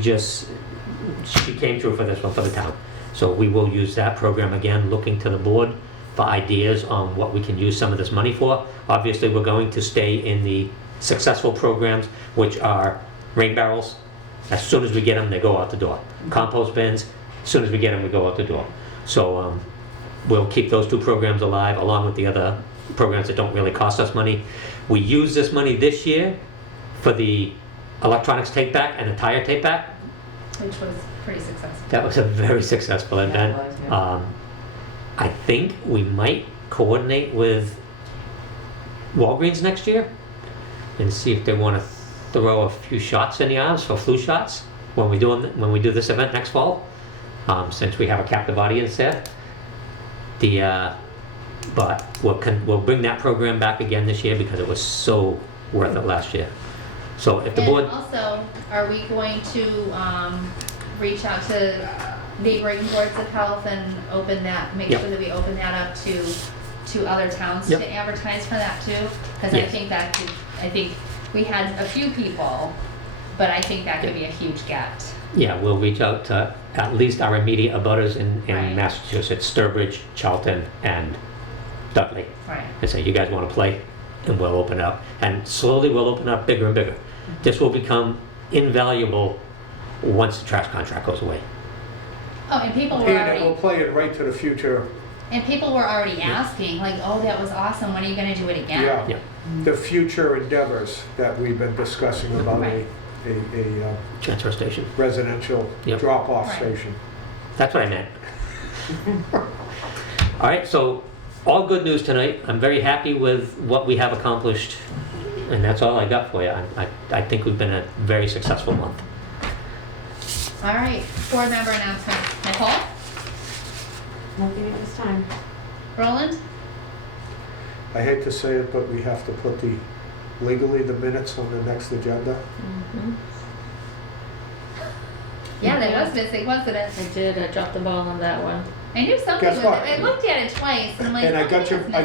came through for this one, for the town. So we will use that program again, looking to the board for ideas on what we can use some of this money for. Obviously, we're going to stay in the successful programs, which are rain barrels. As soon as we get them, they go out the door. Compost bins, as soon as we get them, we go out the door. So we'll keep those two programs alive, along with the other programs that don't really cost us money. We use this money this year for the electronics take back and the tire take back. Which was pretty successful. That was a very successful Yeah, it event. was, yeah. I think we might coordinate with Walgreens next year and see if they want to throw a few shots in the arms for flu shots when we do this event next fall, since we have a captive audience there. But we'll bring that program back again this year because it was so worth it last year. So if the board, And also, are we going to reach out to neighboring boards of health and make Yep. sure that we open that up to other towns Yep. to advertise for that too? Because Yes. I think we had a few people, but I think that could be a huge get. yeah, we'll reach out to at least our immediate abutters in Right. Massachusetts, Sturbridge, Charlton, and Dudley. Right. And say, you guys want to play? And we'll open it up. And slowly we'll open it up bigger and bigger. This will become invaluable once the trash contract goes away. Oh, and people were And it will already, play it right to the future, asking, like, oh, that was awesome, when are you gonna do it again? yeah, Yeah. the future endeavors that we've been discussing about Right. a Transfer station. residential Yep. drop-off Right. station. That's what I meant. All right, so all good news tonight. I'm very happy with what we have accomplished. And that's all I got for you. I think we've been a very successful month. All right, board member announcements. Nicole? Nothing at this time. Roland? I hate to say it, but we have to put legally the minutes on the next agenda. Mhm. Yeah, that was missing, wasn't it? I did, I dropped the ball on that one. I knew something Guess was, what? I looked at it twice, and I'm like, And I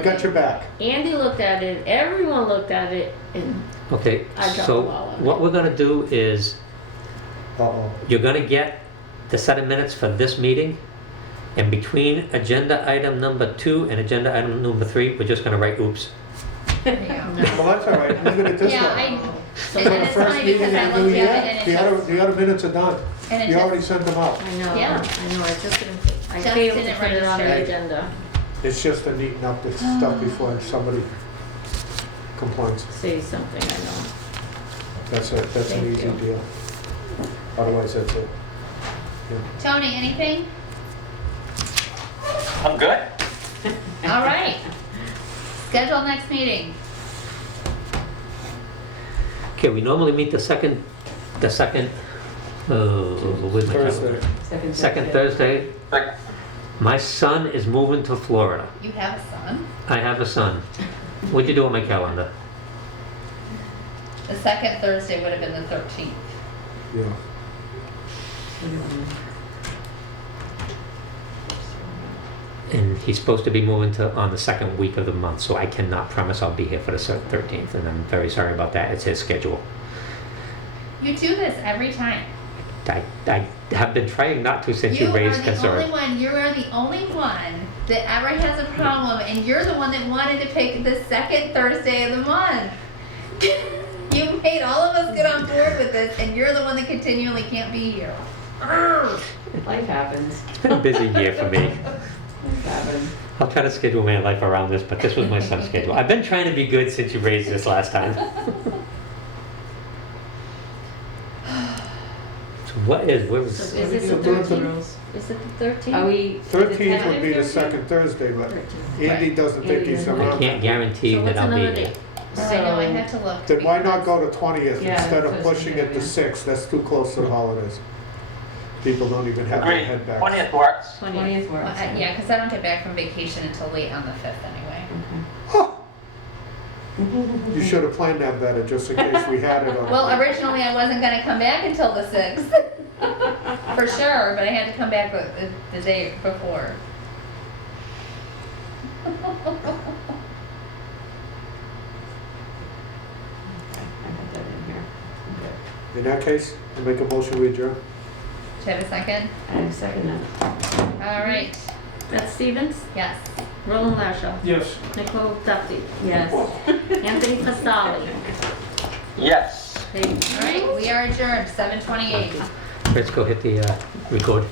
got your back. Andy looked at it, everyone looked at it, and Okay, I dropped the so ball on it. what we're gonna do is, Uh-oh. you're gonna get the set of minutes for this meeting. And between agenda item number 2 and agenda item number 3, we're just gonna write oops. There you go. Well, that's all right, leave it at this Yeah, way. and For then the it's first funny meeting because I in the new looked year, at it and it the just, other minutes are done. and it You just, already sent them out. I know, Yeah. I know, I just didn't, I I just failed to didn't put it on the register. agenda. It's just to neaten up this stuff before somebody complains. Say something, I know. That's an Thank easy you. deal. Otherwise, that's it. Yeah. Tony, anything? I'm good. All right. Schedule next meeting. Okay, we normally meet the second, where's my Thursday. calendar? Second Thursday. Like, My son is moving to Florida. You have a son? I have a son. What'd you do on my calendar? The second Thursday would have been the 13th. Yeah. And he's supposed to be moving to on the second week of the month, so I cannot promise I'll be here for the 13th, and I'm very sorry about that. It's his schedule. You do this every time. I have been trying not to since you raised You are the only concern. one, you are the only one that ever has a problem, and you're the one that wanted to pick the second Thursday of the month. You made all of us get on board with this, and you're the one that continually can't be here. Urgh. Life happens. It's been a busy year for me. Life happens. I'll try to schedule my life around this, but this was my son's schedule. I've been trying to be good since you raised this last time. So what is, what So was, is this the What are we gonna do? 13th? Is it the 13th? Are we? 13th would be the 13th? second Thursday, but 13th. Andy doesn't think Andy he's doesn't. I around. can't guarantee So that what's I'll be another here. date? I know, I have to look. Then why not because- go to 20th Yeah, instead of that's what I was pushing it to thinking, 6th? That's too close to the holidays. People don't even have their agreed. head back. 20th works. 20th Well, works. yeah, because I don't get back from vacation until late on the 5th anyway. Huh. You should have planned that better, just in case we had it on. Well, originally I wasn't gonna come back until the 6th. For sure, but I had to come back the day before. I put that in here. In that case, I make a motion we adjourn. Do you have a second? I second that. All right, Beth Stevens, yes. Roland Larshaw, Yes. Nicole Duffy, Yes. Anthony Fasali. Yes. Hey, All right, we are adjourned, 7:28. Let's go hit the record.